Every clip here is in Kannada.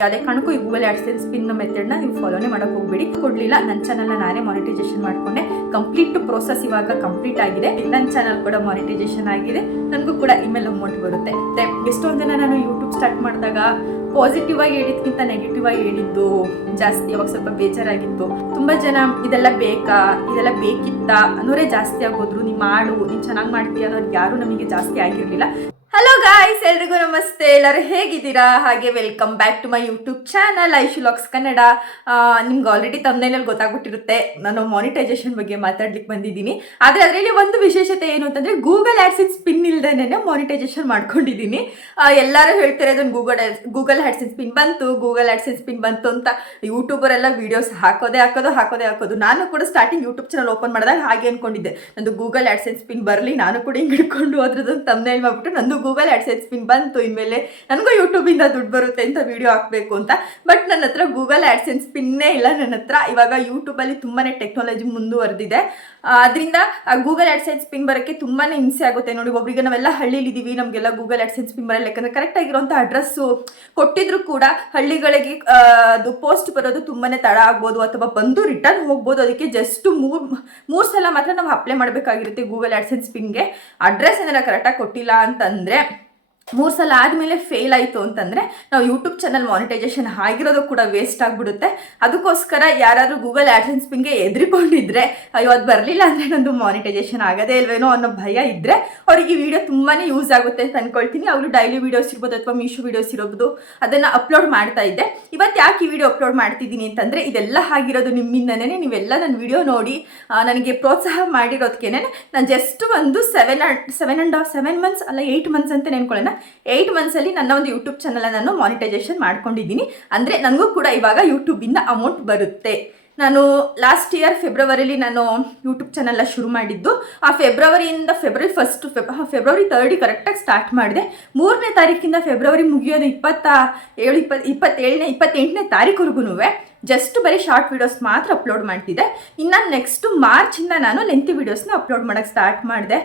ಯಾವುದೇ ಕಾರಣಕ್ಕೂ ಈ ಗೂಗಲ್ ಆಡ್ಸೆನ್ಸ್ ಪಿನ್ ಮೆಥಡ್ನ ನೀವು ಫಾಲೋನೇ ಮಾಡೋಕೆ ಹೋಗ್ಬೇಡಿ. ಕೊಡಲಿಲ್ಲ ನನ್ನ ಚಾನಲ್ನ ನಾನೇ ಮಾನಿಟೈಸೇಷನ್ ಮಾಡ್ಕೊಂಡೆ. ಕಂಪ್ಲೀಟ್ ಪ್ರೋಸೆಸ್ ಇವಾಗ ಕಂಪ್ಲೀಟ್ ಆಗಿದೆ. ನನ್ನ ಚಾನಲ್ ಕೂಡ ಮಾನಿಟೈಸೇಷನ್ ಆಗಿದೆ. ನನಗೂ ಕೂಡ ಇಮೇಲ್ ಅಮೌಂಟ್ ಬರುತ್ತೆ. ಮತ್ತೆ ಎಷ್ಟೊಂದು ಜನ ನಾನು ಯೂಟ್ಯೂಬ್ ಸ್ಟಾರ್ಟ್ ಮಾಡಿದಾಗ ಪಾಸಿಟಿವ್ ಆಗಿ ಹೇಳಿದ್ಕಿಂತ ನೆಗೆಟಿವ್ ಆಗಿ ಹೇಳಿದ್ದು. ಜಾಸ್ತಿ, ಅವಾಗ ಸ್ವಲ್ಪ ಬೇಜಾರಾಗಿತ್ತು. ತುಂಬಾ ಜನ ಇದೆಲ್ಲ ಬೇಕಾ, ಇದೆಲ್ಲ ಬೇಕಿತ್ತಾ ಅನ್ನೋರೇ ಜಾಸ್ತಿ ಆಗೋದ್ರು. ನೀ ಮಾಡು, ನೀನು ಚೆನ್ನಾಗಿ ಮಾಡ್ತೀಯ ಅನ್ನೋರು ಯಾರು ನಮಗೆ ಜಾಸ್ತಿ ಆಗಿರಲಿಲ್ಲ. ಹಲೋ ಗಾಯ್ಸ್ ಎಲ್ರಿಗೂ ನಮಸ್ತೆ. ಎಲ್ಲರೂ ಹೇಗಿದ್ದೀರಾ? ಹಾಗೆ welcome back to my YouTube channel ಐಶುಲಾಕ್ಸ್ Kannada ನಿಮ್ಗೆ ಆಲ್ರೆಡಿ ತಮ್ಮನೇಲಿ ಗೊತ್ತಾಗ್ಬಿಟ್ಟಿರುತ್ತೆ. ನಾನು ಮಾನಿಟೈಸೇಷನ್ ಬಗ್ಗೆ ಮಾತಾಡ್ಲಿಕ್ಕೆ ಬಂದಿದ್ದೀನಿ. ಆದರೆ ಅದರಲ್ಲಿ ಒಂದು ವಿಶೇಷತೆ ಏನು ಅಂತಂದರೆ ಗೂಗಲ್ ಆ್ಯಡ್ಸೆನ್ಸ್ ಪಿನ್ ಇಲ್ದೇನೆ ಮಾನಿಟೈಸೇಷನ್ ಮಾಡ್ಕೊಂಡಿದ್ದೀನಿ. ಎಲ್ಲರೂ ಹೇಳ್ತಾರೆ ಅದನ್ನು ಗೂಗಲ್ ಗೂಗಲ್ ಆ್ಯಡ್ಸೆನ್ಸ್ ಪಿನ್ ಬಂತು ಗೂಗಲ್ ಆ್ಯಡ್ಸೆನ್ಸ್ ಪಿನ್ ಬಂತು ಅಂತ ಯೂಟ್ಯೂಬರೆಲ್ಲ ವೀಡಿಯೋಸ್ ಹಾಕೋದೇ ಹಾಕೋದು ಹಾಕೋದೇ ಹಾಕೋದು. ನಾನು ಕೂಡ ಸ್ಟಾರ್ಟಿಂಗ್ ಯೂಟ್ಯೂಬ್ ಚಾನಲ್ ಓಪನ್ ಮಾಡಿದಾಗ ಹಾಗೆ ಅನ್ಕೊಂಡಿದ್ದೆ. ನಂದು ಗೂಗಲ್ ಆ್ಯಡ್ಸೆನ್ಸ್ ಪಿನ್ ಬರಲಿ, ನಾನು ಕೂಡ ಹಿಂಗೆ ಹಿಡ್ಕೊಂಡು ಅದ್ರದ್ದು ತಮ್ಮನೇಲಿ ಮಾಡಿಬಿಟ್ಟು ನಂದು ಗೂಗಲ್ ಆಡ್ಸೆನ್ಸ್ ಪಿನ್ ಬಂತು, ಇನ್ಮೇಲೆ ನನಗೂ ಯೂಟ್ಯೂಬಿಂದ ದುಡ್ಡು ಬರುತ್ತೆ ಅಂತ ವಿಡಿಯೋ ಹಾಕಬೇಕು ಅಂತ. ಬಟ್ ನನ್ನ ಹತ್ರ ಗೂಗಲ್ ಆ್ಯಡ್ಸೆನ್ಸ್ ಪಿನ್ನೇ ಇಲ್ಲ. ನನ್ನ ಹತ್ರ ಇವಾಗ ಯೂಟ್ಯೂಬಲ್ಲಿ ತುಂಬಾ ಟೆಕ್ನಾಲಜಿ ಮುಂದುವರೆದಿದೆ. ಅದರಿಂದ ಗೂಗಲ್ ಆ್ಯಡ್ಸೆನ್ಸ್ ಪಿನ್ ಬರೋಕ್ಕೆ ತುಂಬಾ ಹಿಂಸೆ ಆಗುತ್ತೆ. ನೋಡಿ, ಒಬ್ರಿಗೆ ನಾವೆಲ್ಲ ಹಳ್ಳಿಲಿದ್ದೀವಿ ನಮಗೆಲ್ಲ ಗೂಗಲ್ ಆ್ಯಡ್ಸೆನ್ಸ್ ಪಿನ್ ಬರಲ್ಲ. ಯಾಕಂದರೆ ಕರೆಕ್ಟ್ ಆಗಿರುವಂಥ ಅಡ್ರೆಸ್ಸು ಕೊಟ್ಟಿದ್ರು ಕೂಡ ಹಳ್ಳಿಗಳಿಗೆ ಅದು ಪೋಸ್ಟ್ ಬರೋದು ತುಂಬಾ ತಡ ಆಗ್ಬೋದು ಅಥವಾ ಬಂದು ರಿಟರ್ನ್ ಹೋಗ್ಬೋದು. ಅದಕ್ಕೆ ಜಸ್ಟ್ ಮೂರು ಮೂರು ಸಲ ಮಾತ್ರ ನಾವು ಅಪ್ಲೈ ಮಾಡಬೇಕಾಗಿರುತ್ತೆ ಗೂಗಲ್ ಆ್ಯಡ್ಸೆನ್ಸ್ ಪಿನ್ಗೆ ಅಡ್ರೆಸ್ ಏನಾರ ಕರೆಕ್ಟಾಗಿ ಕೊಟ್ಟಿಲ್ಲ ಅಂತಂದರೆ vidare. ಮೂರು ಸಲ ಆದಮೇಲೆ ಫೇಲ್ ಆಯಿತು ಅಂತಂದರೆ ನಾವು ಯೂಟ್ಯೂಬ್ ಚಾನಲ್ ಮಾನಿಟೈಸೇಷನ್ ಆಗಿರೋದು ಕೂಡ ವೇಸ್ಟ್ ಆಗಿಬಿಡುತ್ತೆ. ಅದಕ್ಕೋಸ್ಕರ ಯಾರಾದರೂ ಗೂಗಲ್ ಆ್ಯಡ್ಸೆನ್ಸ್ ಬಿಂಗೆ ಎದ್ರಿಕೊಂಡಿದ್ರೆ ಅಯ್ಯೋ, ಅದು ಬರಲಿಲ್ಲ ಅಂದರೆ ನಂದು ಮಾನಿಟೈಸೇಷನ್ ಆಗೋದೇ ಇಲ್ವೇನೋ ಅನ್ನೋ ಭಯ ಇದ್ದರೆ ಅವರಿಗೆ ಈ ವಿಡಿಯೋ ತುಂಬಾ ಯೂಸ್ ಆಗುತ್ತೆ ಅಂತ ಅನ್ಕೊಳ್ತೀನಿ. ಅವರು ಡೈಲಿ ವೀಡಿಯೋಸ್ ಇರ್ಬೋದು ಅಥವಾ ಮೀಶೋ ವೀಡಿಯೋಸ್ ಇರೋದು, ಅದನ್ನು ಅಪ್ಲೋಡ್ ಮಾಡ್ತಾ ಇದ್ದೆ. ಇವತ್ತು ಯಾಕೆ ಈ ವಿಡಿಯೋ ಅಪ್ಲೋಡ್ ಮಾಡ್ತಿದ್ದೀನಿ ಅಂತಂದರೆ ಇದೆಲ್ಲ ಆಗಿರೋದು ನಿಮ್ಮಿಂದನೇ ನೀವೆಲ್ಲ ನನ್ನ ವಿಡಿಯೋ ನೋಡಿ ನನಗೆ ಪ್ರೋತ್ಸಾಹ ಮಾಡಿರೋದಕ್ಕೇನೆ ನಾನು ಜಸ್ಟ್ ಒಂದು seven seven and seven months ಅಲ್ಲ ಏಯ್ಟ್ ಮಂತ್ಸ್ ಅಂತ ನೆನ್ಕೊಳ್ಳೋಣ. ಏಯ್ಟ್ ಮಂತ್ಸಲ್ಲಿ ನನ್ನ ಒಂದು ಯೂಟ್ಯೂಬ್ ಚಾನಲ್ ನಾನು ಮಾನಿಟೈಸೇಷನ್ ಮಾಡ್ಕೊಂಡಿದ್ದೀನಿ. ಅಂದರೆ ನನಗೂ ಕೂಡ ಇವಾಗ ಯೂಟ್ಯೂಬಿಂದ ಅಮೌಂಟ್ ಬರುತ್ತೆ. ನಾನು ಲಾಸ್ಟ್ ಇಯರ್ ಫೆಬ್ರವರಿಲಿ ನಾನು ಯೂಟ್ಯೂಬ್ ಚಾನಲ್ನ ಶುರು ಮಾಡಿದ್ದು. ಆ ಫೆಬ್ರವರಿಯಿಂದ February first Feb February third ಕರೆಕ್ಟಾಗಿ ಸ್ಟಾರ್ಟ್ ಮಾಡಿದೆ. ಮೂರನೇ ತಾರೀಕಿಂದ ಫೆಬ್ರವರಿ ಮುಗಿಯೋದು ಇಪ್ಪತ್ತ, ಏಳು, ಇಪ್ಪತ್ತು, ಇಪ್ಪತ್ತೇಳನೇ, ಇಪ್ಪತ್ತೆಂಟನೇ ತಾರೀಕುವರೆಗೂ ಜಸ್ಟ್ ಬರೀ ಶಾರ್ಟ್ ವೀಡಿಯೋಸ್ ಮಾತ್ರ ಅಪ್ಲೋಡ್ ಮಾಡ್ತಿದ್ದೆ. ಇನ್ನು ನೆಕ್ಸ್ಟ್ ಮಾರ್ಚಿಂದ ನಾನು ಲೆಂತಿ ವೀಡಿಯೋಸ್ನ ಅಪ್ಲೋಡ್ ಮಾಡೋಕ್ಕೆ ಸ್ಟಾರ್ಟ್ ಮಾಡಿದೆ.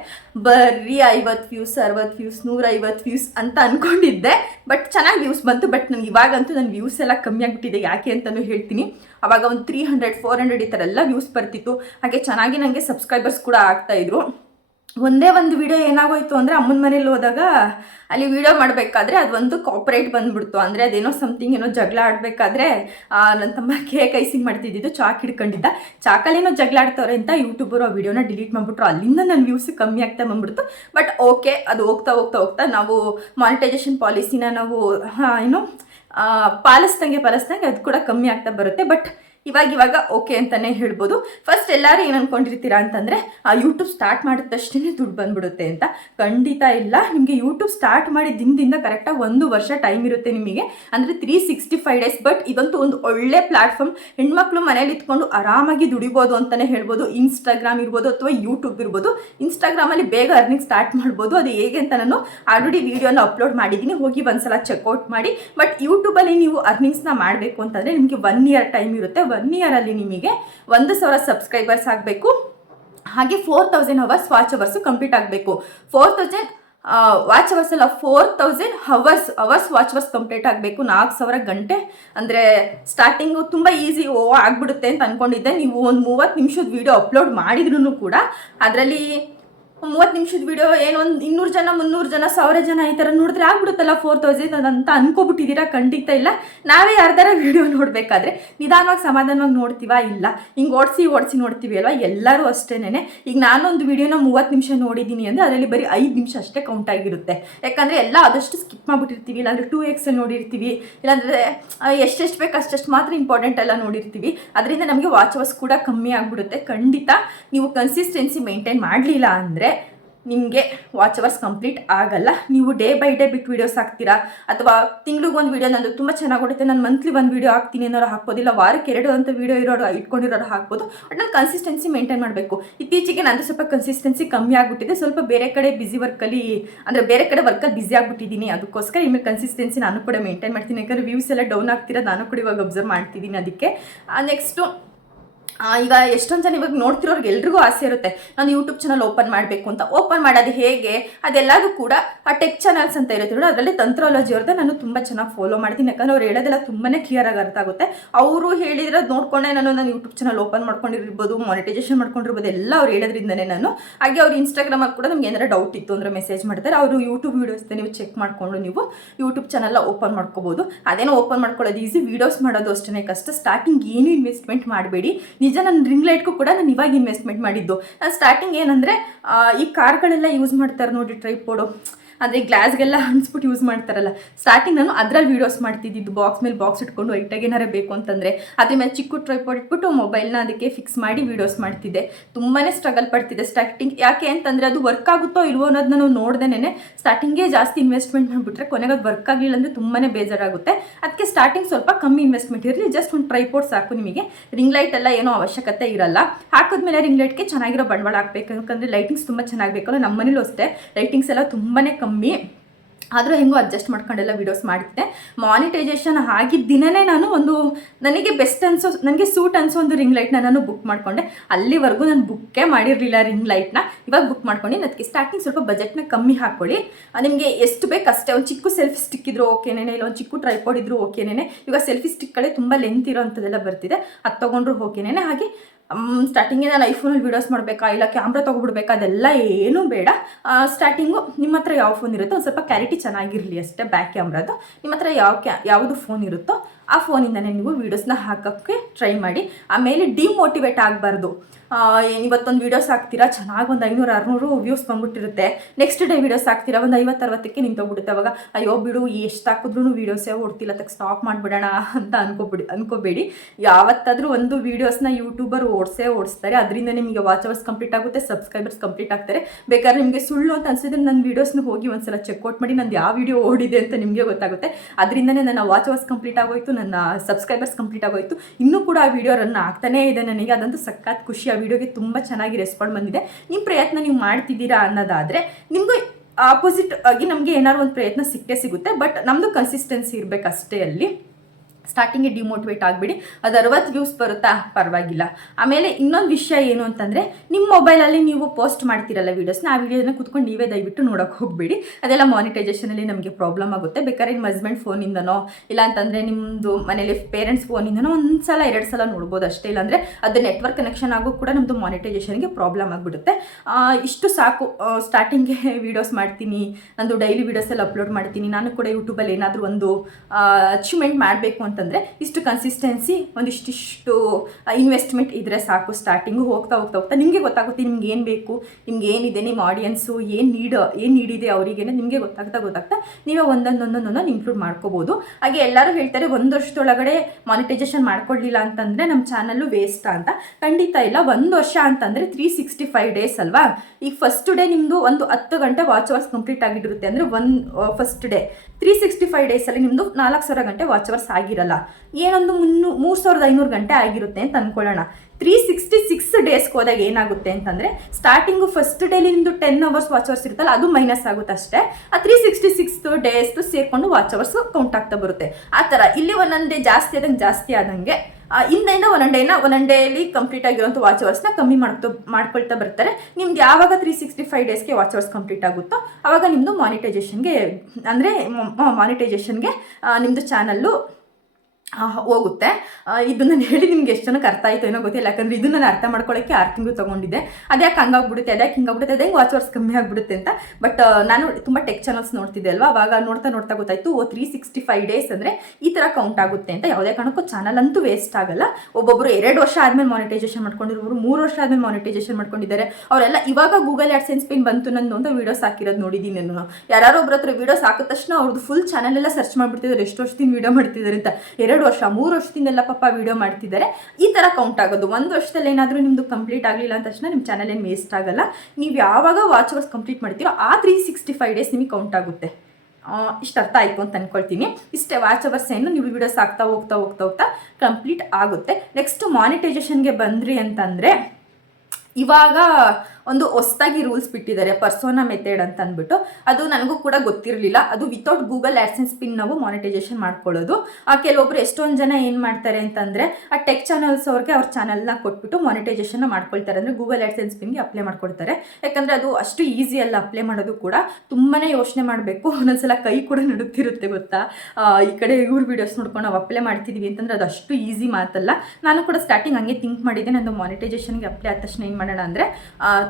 ಬರೀ ಐವತ್ತು ವ್ಯೂಸ್ ಅರವತ್ತು ವ್ಯೂಸ್ ನೂರೈವತ್ತು ವ್ಯೂಸ್ ಅಂತ ಅಂದ್ಕೊಂಡಿದ್ದೆ ಬಟ್ ಚೆನ್ನಾಗಿ ವ್ಯೂಸ್ ಬಂತು. ಬಟ್ ನನಗೆ ಇವಾಗಂತೂ ನನ್ನ ವ್ಯೂಸ್ ಎಲ್ಲ ಕಮ್ಮಿ ಆಗಿಬಿಟ್ಟಿದೆ. ಯಾಕೆ ಅಂತಲೂ ಹೇಳ್ತೀನಿ. ಅವಾಗ ಒಂದು ತ್ರೀ ಹಂಡ್ರೆಡ್ ಫೋರ್ ಹಂಡ್ರೆಡ್ ಈ ಥರ ಎಲ್ಲ ವ್ಯೂಸ್ ಬರ್ತಿತ್ತು. ಹಾಗೆ ಚೆನ್ನಾಗಿ ನನಗೆ ಸಬ್ಸ್ಕ್ರೈಬರ್ಸ್ ಕೂಡ ಆಗ್ತಾಯಿದ್ರು ಒಂದೇ ಒಂದು ವಿಡಿಯೋ ಏನಾಗೋಯ್ತು ಅಂದರೆ ಅಮ್ಮನ ಮನೇಲಿ ಹೋದಾಗ ಅಲ್ಲಿ ವಿಡಿಯೋ ಮಾಡಬೇಕಾದ್ರೆ ಅದೊಂದು ಕಾಪ್ರೇಟ್ ಬಂದ್ಬಿಡ್ತು. ಅಂದರೆ ಅದೇನೋ ಸಮಥಿಂಗ್ ಏನೋ ಜಗಳ ಆಡಬೇಕಾದ್ರೆ ನನ್ನ ತಮ್ಮ ಕೇಕ್ ಐಸಿಂಗ್ ಮಾಡ್ತಿದ್ದಿದ್ದು ಚಾಕ್ ಹಿಡ್ಕೊಂಡಿದ್ದ. ಚಾಕಲ್ಲೇನೋ ಜಗಳ ಆಡ್ತವ್ರೆ ಅಂತ ಯೂಟ್ಯೂಬರು ಆ ವಿಡಿಯೋನ ಡಿಲೀಟ್ ಮಾಡಿಬಿಟ್ರು. ಅಲ್ಲಿಂದ ನನ್ನ ವ್ಯೂಸ್ ಕಮ್ಮಿ ಆಗ್ತಾ ಬಂದ್ಬಿಡ್ತು. ಬಟ್ ಓಕೆ ಅದು ಹೋಗ್ತಾ ಹೋಗ್ತಾ ಹೋಗ್ತಾ ನಾವು ಮಾನಿಟೈಸೇಷನ್ ಪಾಲಿಸಿನ ನಾವು ಏನು ಪಾಲಿಸ್ದಂಗೆ ಪಾಲಿಸ್ದಂಗೆ ಅದು ಕೂಡ ಕಮ್ಮಿ ಆಗ್ತಾ ಬರುತ್ತೆ. ಬಟ್ ಇವಾಗ ಇವಾಗ ಓಕೆ ಅಂತಲೇ ಹೇಳ್ಬೋದು. ಫಸ್ಟ್ ಎಲ್ಲರೂ ಏನು ಅನ್ಕೊಂಡಿರ್ತೀರಾ ಅಂತಂದರೆ, ಆ ಯೂಟ್ಯೂಬ್ ಸ್ಟಾರ್ಟ್ ಮಾಡಿದ ತಕ್ಷಣ ದುಡ್ಡು ಬಂದ್ಬಿಡುತ್ತೆ ಅಂತ. ಖಂಡಿತ ಇಲ್ಲ. ನಿಮಗೆ ಯೂಟ್ಯೂಬ್ ಸ್ಟಾರ್ಟ್ ಮಾಡಿ ದಿನದಿಂದ ಕರೆಕ್ಟಾಗಿ ಒಂದು ವರ್ಷ ಟೈಮ್ ಇರುತ್ತೆ ನಿಮಗೆ. ಅಂದರೆ three sixty five days but ಇದಂತೂ ಒಂದು ಒಳ್ಳೆ ಪ್ಲಾಟ್ಫಾರ್ಮ್ ಹೆಣ್ಮಕ್ಳು ಮನೇಲಿ ಇಟ್ಕೊಂಡು ಆರಾಮಾಗಿ ದುಡಿಬೋದು ಅಂತಲೇ ಹೇಳ್ಬೋದು. ಇನ್ಸ್ಟಾಗ್ರಾಮ್ ಇರ್ಬೋದು ಅಥವಾ ಯೂಟ್ಯೂಬ್ ಇರ್ಬೋದು. ಇನ್ಸ್ಟಾಗ್ರಾಮಲ್ಲಿ ಬೇಗ ಅರ್ನಿಂಗ್ ಸ್ಟಾರ್ಟ್ ಮಾಡ್ಬೋದು. ಅದು ಹೇಗೆ ಅಂತ ನಾನು ಆಲ್ರೆಡಿ ವೀಡಿಯೋನ ಅಪ್ಲೋಡ್ ಮಾಡಿದ್ದೀನಿ ಹೋಗಿ ಒಂದ್ಸಲ ಚೆಕ್ಔಟ್ ಮಾಡಿ. ಬಟ್ ಯೂಟ್ಯೂಬಲ್ಲಿ ನೀವು ಅರ್ನಿಂಗ್ಸ್ನ ಮಾಡಬೇಕು ಅಂತಂದರೆ ನಿಮಗೆ ಒನ್ ಇಯರ್ ಟೈಮ್ ಇರುತ್ತೆ. ಒನ್ ಇಯರಲ್ಲಿ ನಿಮಗೆ ಒಂದು ಸಾವಿರ ಸಬ್ಸ್ಕ್ರೈಬರ್ಸ್ ಆಗಬೇಕು. ಹಾಗೆ four thousand hours watch hours complete ಆಗಬೇಕು. ಫೋರ್ ತೌಸಂಡ್ ವಾಚ್ ಅವರ್ಸ್ ಅಲ್ಲ four thousand hours hours watch hours complete ಆಗಬೇಕು. ನಾಲ್ಕು ಸಾವಿರ ಗಂಟೆ. ಅಂದರೆ ಸ್ಟಾರ್ಟಿಂಗು ತುಂಬ ಈಸಿ ಆಗಿಬಿಡುತ್ತೆ ಅಂತ ಅಂದ್ಕೊಂಡಿದ್ದೆ ನೀವು ಒಂದು ಮೂವತ್ತು ನಿಮಿಷದ ವೀಡಿಯೋ ಅಪ್ಲೋಡ್ ಮಾಡಿದ್ರೂ ಕೂಡ. ಅದರಲ್ಲಿ ಮೂವತ್ತು ನಿಮಿಷದ ವಿಡಿಯೋ ಏನೋ ಒಂದು ಇನ್ನೂರು ಜನ, ಮುನ್ನೂರು ಜನ, ಸಾವಿರ ಜನ ಈ ಥರ ನೋಡಿದ್ರೆ ಆಗ್ಬಿಡುತ್ತಲ್ಲ ಫೋರ್ ತೌಸಂಡ್ ಅಂತ ಅನ್ಕೋಬಿಟ್ಟಿದ್ದೀರಾ? ಖಂಡಿತ ಇಲ್ಲ. ನಾವೇ ಯಾರ್ದಾರ ವಿಡಿಯೋ ನೋಡಬೇಕಾದ್ರೆ ನಿಧಾನವಾಗಿ ಸಮಾಧಾನವಾಗಿ ನೋಡ್ತೀವಾ ಇಲ್ಲ? ಹಿಂಗೆ ಓಡಿಸಿ ಓಡಿಸಿ ನೋಡ್ತೀವಿ ಅಲ್ವಾ? ಎಲ್ಲರೂ ಅಷ್ಟೇನೆ ಈಗ ನಾನೊಂದು ವಿಡಿಯೋನ ಮೂವತ್ತು ನಿಮಿಷ ನೋಡಿದ್ದೀನಿ ಅಂದರೆ ಅದರಲ್ಲಿ ಬರೀ ಐದು ನಿಮಿಷ ಅಷ್ಟೇ ಕೌಂಟ್ ಆಗಿರುತ್ತೆ. ಯಾಕಂದರೆ ಎಲ್ಲ ಆದಷ್ಟು ಸ್ಕಿಪ್ ಮಾಡಿಬಿಟ್ಟಿರ್ತೀವಿ. ಇಲ್ಲಾಂದರೆ ಟೂ ಎಕ್ಸಲ್ಲಿ ನೋಡಿರ್ತೀವಿ. ಇಲ್ಲಾಂದರೆ ಎಷ್ಟೆಷ್ಟು ಬೇಕು ಅಷ್ಟೆಷ್ಟು ಮಾತ್ರ ಇಂಪಾರ್ಟೆಂಟ್ ಎಲ್ಲ ನೋಡಿರ್ತೀವಿ. ಅದರಿಂದ ನಮಗೆ ವಾಚ್ ಅವರ್ಸ್ ಕೂಡ ಕಮ್ಮಿ ಆಗಿಬಿಡುತ್ತೆ. ಖಂಡಿತ ನೀವು ಕನ್ಸಿಸ್ಟೆನ್ಸಿ ಮೇಂಟೈನ್ ಮಾಡಲಿಲ್ಲ ಅಂದರೆ ನಿಮಗೆ ವಾಚ್ ಅವರ್ಸ್ ಕಂಪ್ಲೀಟ್ ಆಗಲ್ಲ. ನೀವು ಡೇ ಬೈ ಡೇ ಬಿಟ್ಟು ವೀಡಿಯೋಸ್ ಹಾಕ್ತೀರಾ? ಅಥವಾ ತಿಂಗ್ಳಿಗೆ ಒಂದು ವೀಡಿಯೋ ನಂದು ತುಂಬ ಚೆನ್ನಾಗಿ ಹೊಡುತ್ತೆ ನಾನು ಮಂತ್ಲಿ ಒಂದು ವೀಡಿಯೋ ಹಾಕ್ತೀನಿ ಅನ್ನೋರು ಹಾಕೋದಿಲ್ಲ ವಾರಕ್ಕೆ ಎರಡು ಅಂತ ವೀಡಿಯೋ ಇರೋರು ಇಟ್ಕೊಂಡಿರೋರು ಹಾಕ್ಬೋದು ಬಟ್ ನಾನು ಕನ್ಸಿಸ್ಟೆನ್ಸಿ ಮೇಂಟೈನ್ ಮಾಡಬೇಕು. ಇತ್ತೀಚೆಗೆ ನಂದು ಸ್ವಲ್ಪ ಕನ್ಸಿಸ್ಟೆನ್ಸಿ ಕಮ್ಮಿ ಆಗಿಬಿಟ್ಟಿದೆ, ಸ್ವಲ್ಪ ಬೇರೆ ಕಡೆ ಬಿಸಿ ವರ್ಕಲ್ಲಿ ಅಂದರೆ ಬೇರೆ ಕಡೆ ವರ್ಕಲ್ಲಿ ಬಿಸಿ ಆಗಿಬಿಟ್ಟಿದ್ದೀನಿ ಅದಕ್ಕೋಸ್ಕರ ನಿಮಗೆ ಕನ್ಸಿಸ್ಟೆನ್ಸಿ ನಾನು ಕೂಡ ಮೇಂಟೈನ್ ಮಾಡ್ತೀನಿ. ಯಾಕಂದರೆ ವ್ಯೂಸ್ ಎಲ್ಲ ಡೌನ್ ಆಗ್ತೀರಾ, ನಾನು ಕೂಡ ಇವಾಗ ಅಬ್ಸರ್ವ್ ಮಾಡ್ತಿದ್ದೀನಿ ಅದಕ್ಕೆ. ನೆಕ್ಸ್ಟು ಈಗ ಎಷ್ಟೊಂದು ಜನ ಇವಾಗ ನೋಡ್ತಿರೋರ್ಗೆ ಎಲ್ರಿಗೂ ಆಸೆ ಇರುತ್ತೆ, ನಾನು ಯೂಟ್ಯೂಬ್ ಚಾನಲ್ ಓಪನ್ ಮಾಡಬೇಕು ಅಂತ. ಓಪನ್ ಮಾಡೋದು ಹೇಗೆ? ಅದೆಲ್ಲದೂ ಕೂಡ ಆ ಟೆಕ್ ಚಾನಲ್ಸ್ ಅಂತ ಇರುತ್ತೆ ನೋಡಿ, ಅದರಲ್ಲಿ ತಂತ್ರಾಲಜಿ ಅವ್ರದ್ದು ನಾನು ತುಂಬ ಚೆನ್ನಾಗಿ ಫಾಲೋ ಮಾಡ್ತೀನಿ. ಯಾಕಂದ್ರೆ ಅವ್ರು ಹೇಳೋದೆಲ್ಲ ತುಂಬಾ ಕ್ಲಿಯರ್ ಆಗಿ ಅರ್ಥ ಆಗುತ್ತೆ. ಅವರು ಹೇಳಿರೋದು ನೋಡ್ಕೊಂಡೆ ನಾನು ನಾನು ಯೂಟ್ಯೂಬ್ ಚಾನಲ್ ಓಪನ್ ಮಾಡ್ಕೊಂಡಿರ್ಬೋದು ಮಾನಿಟೈಸೇಷನ್ ಮಾಡ್ಕೊಂಡಿರ್ಬೋದು, ಎಲ್ಲ ಅವ್ರು ಹೇಳೋದ್ರಿಂದನೇ ನಾನು. ಹಾಗೆ ಅವ್ರು ಇನ್ಸ್ಟಾಗ್ರಾಮಲ್ಲಿ ಕೂಡ ನಮ್ಗೆ ಏನಾರ ಡೌಟ್ ಇತ್ತು ಅಂದರೆ ಮೆಸೇಜ್ ಮಾಡ್ತಾರೆ. ಅವರು ಯೂಟ್ಯೂಬ್ ವೀಡಿಯೋಸ್ ನೀವು ಚೆಕ್ ಮಾಡಿಕೊಂಡು ನೀವು ಯೂಟ್ಯೂಬ್ ಚಾನಲ್ ಓಪನ್ ಮಾಡ್ಕೋಬೋದು. ಅದೇನೋ ಓಪನ್ ಮಾಡ್ಕೊಳ್ಳೋದು ಈಸಿ ವೀಡಿಯೋಸ್ ಮಾಡೋದು ಅಷ್ಟೇ ಕಷ್ಟ ಸ್ಟಾರ್ಟಿಂಗ್ ಏನು ಇನ್ವೆಸ್ಟ್ಮೆಂಟ್ ಮಾಡಬೇಡಿ. ನಿಜ ನನ್ನ ರಿಂಗ್ ಲೈಟ್ಗೂ ಕೂಡ ನಾನು ಇವಾಗ ಇನ್ವೆಸ್ಟ್ಮೆಂಟ್ ಮಾಡಿದ್ದು. ನಾನು ಸ್ಟಾರ್ಟಿಂಗ್ ಏನಂದರೆ ಈ ಕಾರ್ಗಳೆಲ್ಲ ಯೂಸ್ ಮಾಡ್ತಾರೆ ನೋಡಿ ಟ್ರೈಪೋಡು ಅಂದರೆ ಗ್ಲಾಸ್ಗೆಲ್ಲ ಅನ್ಸ್ಬಿಟ್ಟು ಯೂಸ್ ಮಾಡ್ತಾರಲ್ಲ. ಸ್ಟಾರ್ಟಿಂಗ್ ನಾನು ಅದ್ರಲ್ಲಿ ವೀಡಿಯೋಸ್ ಮಾಡ್ತಿದ್ದಿದ್ದು. ಬಾಕ್ಸ್ ಮೇಲೆ ಬಾಕ್ಸ್ ಇಟ್ಕೊಂಡು ವೈಟಾಗಿ ಏನಾರ ಬೇಕು ಅಂತಂದರೆ. ಅದೇ ಮೇಲೆ ಚಿಕ್ಕ ಟ್ರೈಪಾಡ್ ಇಟ್ಬಿಟ್ಟು ಮೊಬೈಲ್ನ ಅದಕ್ಕೆ ಫಿಕ್ಸ್ ಮಾಡಿ ವೀಡಿಯೋಸ್ ಮಾಡ್ತಿದ್ದೆ. ತುಂಬಾ ಸ್ಟ್ರಗಲ್ ಪಡ್ತಿದ್ದೆ ಸ್ಟಾರ್ಟಿಂಗ್ ಯಾಕೆ ಅಂತಂದರೆ ಅದು ವರ್ಕ್ ಆಗುತ್ತೋ ಇಲ್ವೋ ಅನ್ನೋದನ್ನ ನಾವು ನೋಡ್ದೇನೆ ಸ್ಟಾರ್ಟಿಂಗೇ ಜಾಸ್ತಿ ಇನ್ವೆಸ್ಟ್ಮೆಂಟ್ ಮಾಡಿಬಿಟ್ರೆ ಕೊನೆಗೆ ವರ್ಕ್ ಆಗಲಿಲ್ಲ ಅಂದರೆ ತುಂಬಾ ಬೇಜಾರಾಗುತ್ತೆ. ಅದಕ್ಕೆ ಸ್ಟಾರ್ಟಿಂಗ್ ಸ್ವಲ್ಪ ಕಮ್ಮಿ ಇನ್ವೆಸ್ಟ್ಮೆಂಟ್ ಇರಲಿ. ಜಸ್ಟ್ ಒಂದು ಟ್ರೈಪೋರ್ಟ್ ಸಾಕು ನಿಮಗೆ. ರಿಂಗ್ ಲೈಟ್ ಎಲ್ಲ ಏನೋ ಅವಶ್ಯಕತೆ ಇರಲ್ಲ. ಹಾಕಿದ್ಮೇಲೆ ರಿಂಗ್ ಲೈಟ್ಗೆ ಚೆನ್ನಾಗಿರೋ ಬಂಡವಾಳ ಹಾಕ್ಬೇಕು. ಯಾಕಂದರೆ ಲೈಟಿಂಗ್ಸ್ ತುಂಬ ಚೆನ್ನಾಗಿ ಬೇಕಲ್ಲ. ನಮ್ಮ ಅಷ್ಟೇ. ಲೈಟಿಂಗ್ಸ್ ಎಲ್ಲ ತುಂಬಾ ಕಮ್ಮಿ ಆದರೂ ಹೆಂಗೋ ಅಡ್ಜಸ್ಟ್ ಮಾಡ್ಕೊಂಡೆಲ್ಲ ವೀಡಿಯೋಸ್ ಮಾಡ್ತಿದ್ದೆ ಮಾನಿಟೈಸೇಷನ್ ಆಗಿದ್ದ ದಿನನೇ ನಾನು ಒಂದು ನನಗೆ ಬೆಸ್ಟ್ ಅನ್ಸೋ, ನನಗೆ ಸೂಟ್ ಅನ್ಸೋ ಒಂದು ರಿಂಗ್ ಲೈಟ್ನ ನಾನು ಬುಕ್ ಮಾಡಿಕೊಂಡೆ. ಅಲ್ಲಿವರೆಗೂ ನಾನು ಬುಕ್ಕೇ ಮಾಡಿರಲಿಲ್ಲ ರಿಂಗ್ ಲೈಟ್ನ ಇವಾಗ ಬುಕ್ ಮಾಡ್ಕೊಂಡು ಅದಕ್ಕೆ ಸ್ಟಾರ್ಟಿಂಗ್ ಸ್ವಲ್ಪ ಬಜೆಟ್ನ ಕಮ್ಮಿ ಹಾಕ್ಕೊಳ್ಳಿ ನಿಮಗೆ ಎಷ್ಟು ಬೇಕು ಅಷ್ಟೇ. ಒಂದು ಚಿಕ್ಕ ಸೆಲ್ಫಿ ಸ್ಟಿಕ್ ಇದ್ರು ಓಕೆನೇ ಇಲ್ಲ ಒಂದು ಚಿಕ್ಕ ಟ್ರೈಪೋಡ್ ಇದ್ರು ಓಕೆನೇ ಇವಾಗ ಸೆಲ್ಫಿ ಸ್ಟಿಕ್ಗಳೇ ತುಂಬ ಲೆಂತ್ ಇರೋವಂಥದ್ದೆಲ್ಲ ಬರ್ತಿದೆ. ಅದು ತೊಗೊಂಡ್ರು ಓಕೆನೇನೆ ಹಾಗೆ ಸ್ಟಾರ್ಟಿಂಗೇ ನಾನು ಐಫೋನಲ್ಲಿ ವೀಡಿಯೋಸ್ ಮಾಡಬೇಕಾ, ಇಲ್ಲ ಕ್ಯಾಮ್ರಾ ತೊಗೊಬಿಡ್ಬೇಕಾ, ಅದೆಲ್ಲ ಏನೂ ಬೇಡ. ಸ್ಟಾರ್ಟಿಂಗು ನಿಮ್ಮ ಹತ್ರ ಯಾವ ಫೋನ್ ಇರುತ್ತೋ ಒಂದು ಸ್ವಲ್ಪ ಕ್ಲಾರಿಟಿ ಚೆನ್ನಾಗಿರಲಿ ಅಷ್ಟೇ ಬ್ಯಾಕ್ ಕ್ಯಾಮ್ರಾದು ನಿಮ್ಮ ಹತ್ರ ಯಾವ ಕ್ಯಾ ಯಾವುದು ಫೋನ್ ಇರುತ್ತೋ ಆ ಫೋನಿಂದನೇ ನೀವು ವೀಡಿಯೋಸ್ನ ಹಾಕೋಕ್ಕೆ ಟ್ರೈ ಮಾಡಿ. ಆಮೇಲೆ ಡಿಮೋಟಿವೇಟ್ ಆಗಬಾರ್ದು. ಇವತ್ತೊಂದು ವೀಡಿಯೋಸ್ ಹಾಕ್ತೀರಾ? ಚೆನ್ನಾಗಿ ಒಂದು ಐನೂರು ಆರುನೂರು ವ್ಯೂಸ್ ಬಂದ್ಬಿಟ್ಟಿರುತ್ತೆ. ನೆಕ್ಸ್ಟ್ ಡೇ ವೀಡಿಯೋಸ್ ಹಾಕ್ತೀರಾ? ಒಂದು ಐವತ್ತು ಅರವತ್ತಕ್ಕೆ ನಿಂತೋಗ್ಬಿಡುತ್ತೆ ಅವಾಗ. ಅಯ್ಯೋ ಬಿಡು, ಎಷ್ಟು ಹಾಕಿದ್ರು ವೀಡಿಯೋಸೇ ಓಡ್ತಿಲ್ಲ. ತಕ್ಕ ಸ್ಟಾಪ್ ಮಾಡಿಬಿಡೋಣ ಅಂತ ಅನ್ಕೋಬಿಡಿ, ಅನ್ಕೋಬೇಡಿ. ಯಾವತ್ತಾದರೂ ಒಂದು ವೀಡಿಯೋಸ್ನ ಯೂಟ್ಯೂಬರ್ ಓಡಿಸೇ ಓಡಿಸ್ತಾರೆ. ಅದರಿಂದ ನಿಮಗೆ ವಾಚ್ ಅವರ್ಸ್ ಕಂಪ್ಲೀಟ್ ಆಗುತ್ತೆ ಸಬ್ಸ್ಕ್ರೈಬರ್ಸ್ ಕಂಪ್ಲೀಟ್ ಆಗ್ತಾರೆ. ಬೇಕಾದ್ರೆ ನಿಮಗೆ ಸುಳ್ಳು ಅಂತ ಅನ್ಸಿದ್ರೆ ನನ್ನ ವೀಡಿಯೋಸ್ನ ಹೋಗಿ ಒಂದ್ಸಲ ಚೆಕ್ಔಟ್ ಮಾಡಿ, ನಂದು ಯಾವ ವೀಡಿಯೋ ಓಡಿದೆ ಅಂತ ನಿಮಗೆ ಗೊತ್ತಾಗುತ್ತೆ. ಅದರಿಂದನೇ ನನ್ನ ವಾಚ್ ಅವರ್ಸ್ ಕಂಪ್ಲೀಟ್ ಆಗೋಯ್ತು, ನನ್ನ ಸಬ್ಸ್ಕ್ರೈಬರ್ಸ್ ಕಂಪ್ಲೀಟ್ ಆಗೋಯ್ತು. ಇನ್ನೂ ಕೂಡ ಆ ವೀಡಿಯೋ ರನ್ ಆಗ್ತಾನೇ ಇದೆ ನನಗೆ. ಅದಂತೂ ಸಖತ್ ಖುಷಿ ವಿಡಿಯೋಗೆ ತುಂಬ ಚೆನ್ನಾಗಿ ರೆಸ್ಪಾಂಡ್ ಬಂದಿದೆ. ನಿಮ್ಮ ಪ್ರಯತ್ನ ನೀವು ಮಾಡ್ತಿದ್ದೀರಾ ಅನ್ನೋದಾದರೆ, ನಿಮಗೂ ಆಪೋಸಿಟ್ ಆಗಿ ನಮಗೆ ಏನಾದ್ರು ಒಂದು ಪ್ರಯತ್ನ ಸಿಕ್ಕೇ ಸಿಗುತ್ತೆ. ಬಟ್ ನಮ್ಮದು ಕನ್ಸಿಸ್ಟೆನ್ಸಿ ಇರಬೇಕು ಅಷ್ಟೇ ಅಲ್ಲಿ. ಸ್ಟಾರ್ಟಿಂಗೇ ಡಿಮೋಟಿವೇಟ್ ಆಗಿಬಿಡಿ. ಅದು ಅರವತ್ತು ವ್ಯೂಸ್ ಬರುತ್ತಾ? ಪರವಾಗಿಲ್ಲ. ಆಮೇಲೆ ಇನ್ನೊಂದು ವಿಷಯ ಏನು ಅಂತಂದರೆ ನಿಮ್ಮ ಮೊಬೈಲಲ್ಲಿ ನೀವು ಪೋಸ್ಟ್ ಮಾಡ್ತಿರಲ್ಲ ವೀಡಿಯೋಸ್ನ ಆ ವೀಡಿಯೋನ ಕುತ್ಕೊಂಡು ನೀವೇ ದಯವಿಟ್ಟು ನೋಡೋಕೆ ಹೋಗಬೇಡಿ. ಅದೆಲ್ಲ ಮಾನಿಟೈಸೇಷನಲ್ಲಿ ನಮಗೆ ಪ್ರಾಬ್ಲಮ್ ಆಗುತ್ತೆ. ಬೇಕಾದ್ರೆ ನಿಮ್ಮ ಹಸ್ಬೆಂಡ್ ಫೋನಿಂದನೋ ಇಲ್ಲ ಅಂತಂದರೆ ನಿಮ್ಮದು ಮನೇಲಿ ಪೇರೆಂಟ್ಸ್ ಫೋನಿಂದನೋ ಒಂದು ಸಲ ಎರಡು ಸಲ ನೋಡ್ಬೋದು ಅಷ್ಟೇ. ಇಲ್ಲಾಂದರೆ ಅದು ನೆಟ್ವರ್ಕ್ ಕನೆಕ್ಷನ್ ಆಗೋ ಕೂಡ ನಮ್ಮದು ಮಾನಿಟೈಸೇಷನ್ಗೆ ಪ್ರಾಬ್ಲಮ್ ಆಗಿಬಿಡುತ್ತೆ. ಇಷ್ಟು ಸಾಕು. ಸ್ಟಾರ್ಟಿಂಗ್ಗೆ ವೀಡಿಯೋಸ್ ಮಾಡ್ತೀನಿ. ನಂದು ಡೈಲಿ ವೀಡಿಯೋಸಲ್ಲಿ ಅಪ್ಲೋಡ್ ಮಾಡ್ತೀನಿ. ನಾನು ಕೂಡ ಯೂಟ್ಯೂಬಲ್ಲಿ ಏನಾದರೂ ಒಂದು ಅಚೀವ್ಮೆಂಟ್ ಮಾಡಬೇಕು ಅಂತಂದರೆ ಇಷ್ಟು ಕನ್ಸಿಸ್ಟೆನ್ಸಿ ಒಂದಿಷ್ಟಿಷ್ಟು ಇನ್ವೆಸ್ಟ್ಮೆಂಟ್ ಇದ್ದರೆ ಸಾಕು ಸ್ಟಾರ್ಟಿಂಗು ಹೋಗ್ತಾ ಹೋಗ್ತಾ ಹೋಗ್ತಾ ನಿಮಗೆ ಗೊತ್ತಾಗುತ್ತೆ ನಿಮ್ಗೆ ಏನು ಬೇಕು, ನಿಮ್ಗೆ ಏನಿದೆ, ನಿಮ್ಮ ಆಡಿಯನ್ಸು ಏನು ನೀಡ್, ಏನು ನೀಡಿದೆ ಅವರಿಗೆ ನಿಮಗೆ ಗೊತ್ತಾಗ್ತಾ ಗೊತ್ತಾಗ್ತಾ ನೀವೇ ಒಂದೊಂದೊಂದೊಂದನ್ನು ಇನ್ಕ್ಲೂಡ್ ಮಾಡ್ಕೋಬೋದು ಹಾಗೆ ಎಲ್ಲರೂ ಹೇಳ್ತಾರೆ ಒಂದು ವರ್ಷದೊಳಗಡೆ ಮಾನಿಟೈಸೇಷನ್ ಮಾಡ್ಕೊಳ್ಳಿಲ್ಲ ಅಂತಂದರೆ ನಮ್ಮ ಚಾನಲ್ಲು ವೇಸ್ಟ್ ಅಂತ ಖಂಡಿತ ಇಲ್ಲ ಒಂದು ವರ್ಷ ಅಂತಂದರೆ ತ್ರೀ ಸಿಕ್ಸ್ಟಿ ಫೈವ್ ಡೇಸ್ ಅಲ್ವಾ ಈಗ ಫಸ್ಟ್ ಡೇ ನಿಮ್ಮದು ಒಂದು ಹತ್ತು ಗಂಟೆ ವಾಚ್ ಅವರ್ಸ್ ಕಂಪ್ಲೀಟ್ ಆಗಿರುತ್ತೆ ಅಂದರೆ one first day three sixty five ಡೇಸಲ್ಲಿ ನಿಮ್ಮದು ನಾಲ್ಕು ಸಾವಿರ ಗಂಟೆ ವಾಚ್ ಅವರ್ಸ್ ಆಗಿರಲ್ಲ ಏನೊಂದು ಮುನ್ನೂ, ಮೂರು ಸಾವಿರದ ಐನೂರು ಗಂಟೆ ಆಗಿರುತ್ತೆ ಅಂತ ಅಂದ್ಕೊಳ್ಳೋಣ ತ್ರೀ ಸಿಕ್ಸ್ಟಿ ಸಿಕ್ಸ್ ಡೇಸ್ಗೆ ಹೋದಾಗ ಏನಾಗುತ್ತೆ ಅಂತಂದರೆ ಸ್ಟಾರ್ಟಿಂಗು ಫಸ್ಟ್ ಡೇಲಿ ನಿಮ್ಮದು ಟೆನ್ ಅವರ್ಸ್ ವಾಚ್ ಅವರ್ಸ್ ಇರುತ್ತಲ್ಲ, ಅದು ಮೈನಸ್ ಆಗುತ್ತೆ ಅಷ್ಟೇ. ಆ ತ್ರೀ ಸಿಕ್ಸ್ಟಿ ಸಿಕ್ಸ್ ಡೇಸ್ದು ಸೇರಿಕೊಂಡು ವಾಚ್ ಅವರ್ಸ್ ಕೌಂಟ್ ಆಗ್ತಾ ಬರುತ್ತೆ. ಆ ಥರ, ಇಲ್ಲಿ ಒಂದೊಂದು ಡೇ ಜಾಸ್ತಿ ಆದಂಗೆ ಜಾಸ್ತಿ ಆದಂಗೆ ಇಂದೆಯಿಂದ ಒಂದೊಂದು ಡೇನ ಒಂದೊಂದು ಡೇಲಿ ಕಂಪ್ಲೀಟ್ ಆಗಿರೋಂಥ ವಾಚ್ ಅವರ್ಸ್ನ ಕಮ್ಮಿ ಮಾಡ್ತಾ, ಮಾಡ್ಕೊಳ್ತಾ ಬರ್ತಾರೆ. ನಿಮ್ದು ಯಾವಾಗ ತ್ರೀ ಸಿಕ್ಸ್ಟಿ ಫೈವ್ ಡೇಸ್ಗೆ ವಾಚ್ ಅವರ್ಸ್ ಕಂಪ್ಲೀಟ್ ಆಗುತ್ತೋ ಆವಾಗ ನಿಮ್ಮದು ಮಾನಿಟೈಸೇಷನ್ಗೆ ಅಂದರೆ ಮಾನಿಟೈಸೇಷನ್ಗೆ ನಿಮ್ಮದು ಚಾನಲ್ಲು ಹೋಗುತ್ತೆ. ಇದನ್ನ ಇದು ನಾನು ಹೇಳಿ ನಿಮ್ಗೆ ಎಷ್ಟು ಜನಕ್ಕೆ ಅರ್ಥ ಆಯಿತು ಏನೋ ಗೊತ್ತಿಲ್ಲ. ಯಾಕಂದ್ರೆ ಇದು ನಾನು ಅರ್ಥ ಮಾಡ್ಕೊಳ್ಳೋಕ್ಕೆ ಆರು ತಿಂಗಳು ತೊಗೊಂಡಿದ್ದೆ. ಅದ್ಯಾಕೆ ಹಂಗಾಗ್ಬಿಡುತ್ತೆ ಅದ್ಯಾಕೆ ಹಿಂಗಾಗ್ಬಿಡುತ್ತೆ ಅದೇ ವಾಚ್ ವರ್ಸ್ ಕಮ್ಮಿ ಆಗಿಬಿಡುತ್ತೆ ಅಂತ. ಬಟ್ ನಾನು ತುಂಬ ಟೆಕ್ ಚಾನಲ್ಸ್ ನೋಡ್ತಿದ್ದೆ ಅಲ್ವಾ? ಅವಾಗ ನೋಡ್ತಾ ನೋಡ್ತಾ ಗೊತ್ತಾಯಿತು, ಓ ತ್ರೀ ಸಿಕ್ಸ್ಟಿ ಫೈವ್ ಡೇಸ್ ಅಂದರೆ ಈ ಥರ ಕೌಂಟ್ ಆಗುತ್ತೆ ಅಂತ. ಯಾವುದೇ ಕಾರಣಕ್ಕೂ ಚಾನಲ್ ಅಂತೂ ವೇಸ್ಟ್ ಆಗಲ್ಲ. ಒಬ್ಬೊಬ್ಬರು ಎರಡು ವರ್ಷ ಆದಮೇಲೆ ಮಾನಿಟೈಸೇಷನ್ ಮಾಡ್ಕೊಂಡಿರೋರು, ಮೂರು ವರ್ಷ ಆದಮೇಲೆ ಮಾನಿಟೈಸೇಷನ್ ಮಾಡ್ಕೊಂಡಿದ್ದಾರೆ. ಅವರೆಲ್ಲ ಇವಾಗ ಗೂಗಲ್ ಆಡ್ಸೆನ್ಸ್ ಪಿನ್ ಬಂತು ನಂದು ಅಂತ ವೀಡಿಯೋಸ್ ಹಾಕಿರೋದು ನೋಡಿದ್ದೀನಿ ನಾನು. ಯಾರೋ ಒಬ್ಬರ ಹತ್ರ ವೀಡಿಯೋಸ್ ಹಾಕಿದ ತಕ್ಷಣ ಅವ್ರದ್ದು ಫುಲ್ ಚಾನಲ್ ಎಲ್ಲ ಸರ್ಚ್ ಮಾಡಿಬಿಡ್ತಿದ್ದಾರೆ ಎಷ್ಟು ವರ್ಷದಿಂದ ವೀಡಿಯೋ ಮಾಡ್ತಿದ್ದಾರೆ ಅಂತ. ಎರಡು ವರ್ಷ, ಮೂರು ವರ್ಷದಿಂದೆಲ್ಲ ಪಾಪ ವೀಡಿಯೋ ಮಾಡ್ತಿದ್ದಾರೆ. ಈ ಥರ ಕೌಂಟ್ ಆಗೋದು. ಒಂದು ವರ್ಷದಲ್ಲಿ ಏನಾದರೂ ನಿಮ್ಮದು ಕಂಪ್ಲೀಟ್ ಆಗಲಿಲ್ಲ ಅಂತ ತಕ್ಷಣ ನಿಮ್ಮ ಚಾನಲ್ ಏನು ವೇಸ್ಟ್ ಆಗಲ್ಲ. ನೀವು ಯಾವಾಗ ವಾಚ್ ಅವರ್ಸ್ ಕಂಪ್ಲೀಟ್ ಮಾಡ್ತೀರೋ ಆ ತ್ರೀ ಸಿಕ್ಸ್ಟಿ ಫೈವ್ ಡೇಸ್ ನಿಮಗೆ ಕೌಂಟ್ ಆಗುತ್ತೆ. ಇಷ್ಟು ಅರ್ಥ ಆಯಿತು ಅಂತ ಅನ್ಕೊಳ್ತೀನಿ. ಇಷ್ಟೇ ವಾಚ್ ಅವರ್ಸ್ ಏನು, ನೀವು ವಿಡಿಯೋಸ್ ಆಗ್ತಾ ಹೋಗ್ತಾ ಹೋಗ್ತಾ ಹೋಗ್ತಾ ಕಂಪ್ಲೀಟ್ ಆಗುತ್ತೆ. ನೆಕ್ಸ್ಟ್ ಮಾನಿಟೈಸೇಷನ್ಗೆ ಬಂದ್ರಿ ಅಂತಂದರೆ ಇವಾಗ ಒಂದು ಹೊಸದಾಗಿ ರೂಲ್ಸ್ ಬಿಟ್ಟಿದ್ದಾರೆ ಪರ್ಸೋನಾ ಮೆಥಡ್ ಅಂತ ಅಂದ್ಬಿಟ್ಟು. ಅದು ನನಗೂ ಕೂಡ ಗೊತ್ತಿರಲಿಲ್ಲ. ಅದು ವಿತೌಟ್ ಗೂಗಲ್ ಆಡ್ಸೆನ್ಸ್ ಪಿನ್ ನಾವು ಮಾನಿಟೈಸೇಷನ್ ಮಾಡ್ಕೊಳ್ಳೋದು. ಆ, ಕೆಲವೊಬ್ರು ಎಷ್ಟೊಂದು ಜನ ಏನು ಮಾಡ್ತಾರೆ ಅಂತಂದರೆ, ಆ ಟೆಕ್ ಚಾನಲ್ಸ್ ಅವ್ರಿಗೆ ಅವ್ರ ಚಾನಲ್ನ ಕೊಟ್ಬಿಟ್ಟು ಮಾನಿಟೈಸೇಷನ್ ಮಾಡ್ಕೊಳ್ತಾರೆ. ಅಂದರೆ ಗೂಗಲ್ ಆ್ಯಡ್ಸೆನ್ಸ್ ಪಿನ್ಗೆ ಅಪ್ಲೈ ಮಾಡ್ಕೊಡ್ತಾರೆ ಯಾಕಂದರೆ ಅದು ಅಷ್ಟು ಈಸಿ ಅಲ್ಲ ಅಪ್ಲೈ ಮಾಡೋದು ಕೂಡ. ತುಂಬಾ ಯೋಚನೆ ಮಾಡಬೇಕು. ಒಂದೊಂದ್ಸಲ ಕೈ ಕೂಡ ನಡುತ್ತಿರುತ್ತೆ ಗೊತ್ತಾ? ಈ ಕಡೆ ಇವ್ರ ವೀಡಿಯೋಸ್ ನೋಡ್ಕೊಂಡು ನಾವು ಅಪ್ಲೈ ಮಾಡ್ತಿದ್ದೀವಿ ಅಂತಂದ್ರೆ ಅದು ಅಷ್ಟು ಈಸಿ ಮಾತಲ್ಲ. ನಾನು ಕೂಡ ಸ್ಟಾರ್ಟಿಂಗ್ ಹಂಗೆ ಥಿಂಕ್ ಮಾಡಿದ್ದೆ. ನಂದು ಮಾನಿಟೈಸೇಷನ್ಗೆ ಅಪ್ಲೈ ಆದ ತಕ್ಷಣ ಏನು ಮಾಡೋಣ ಅಂದರೆ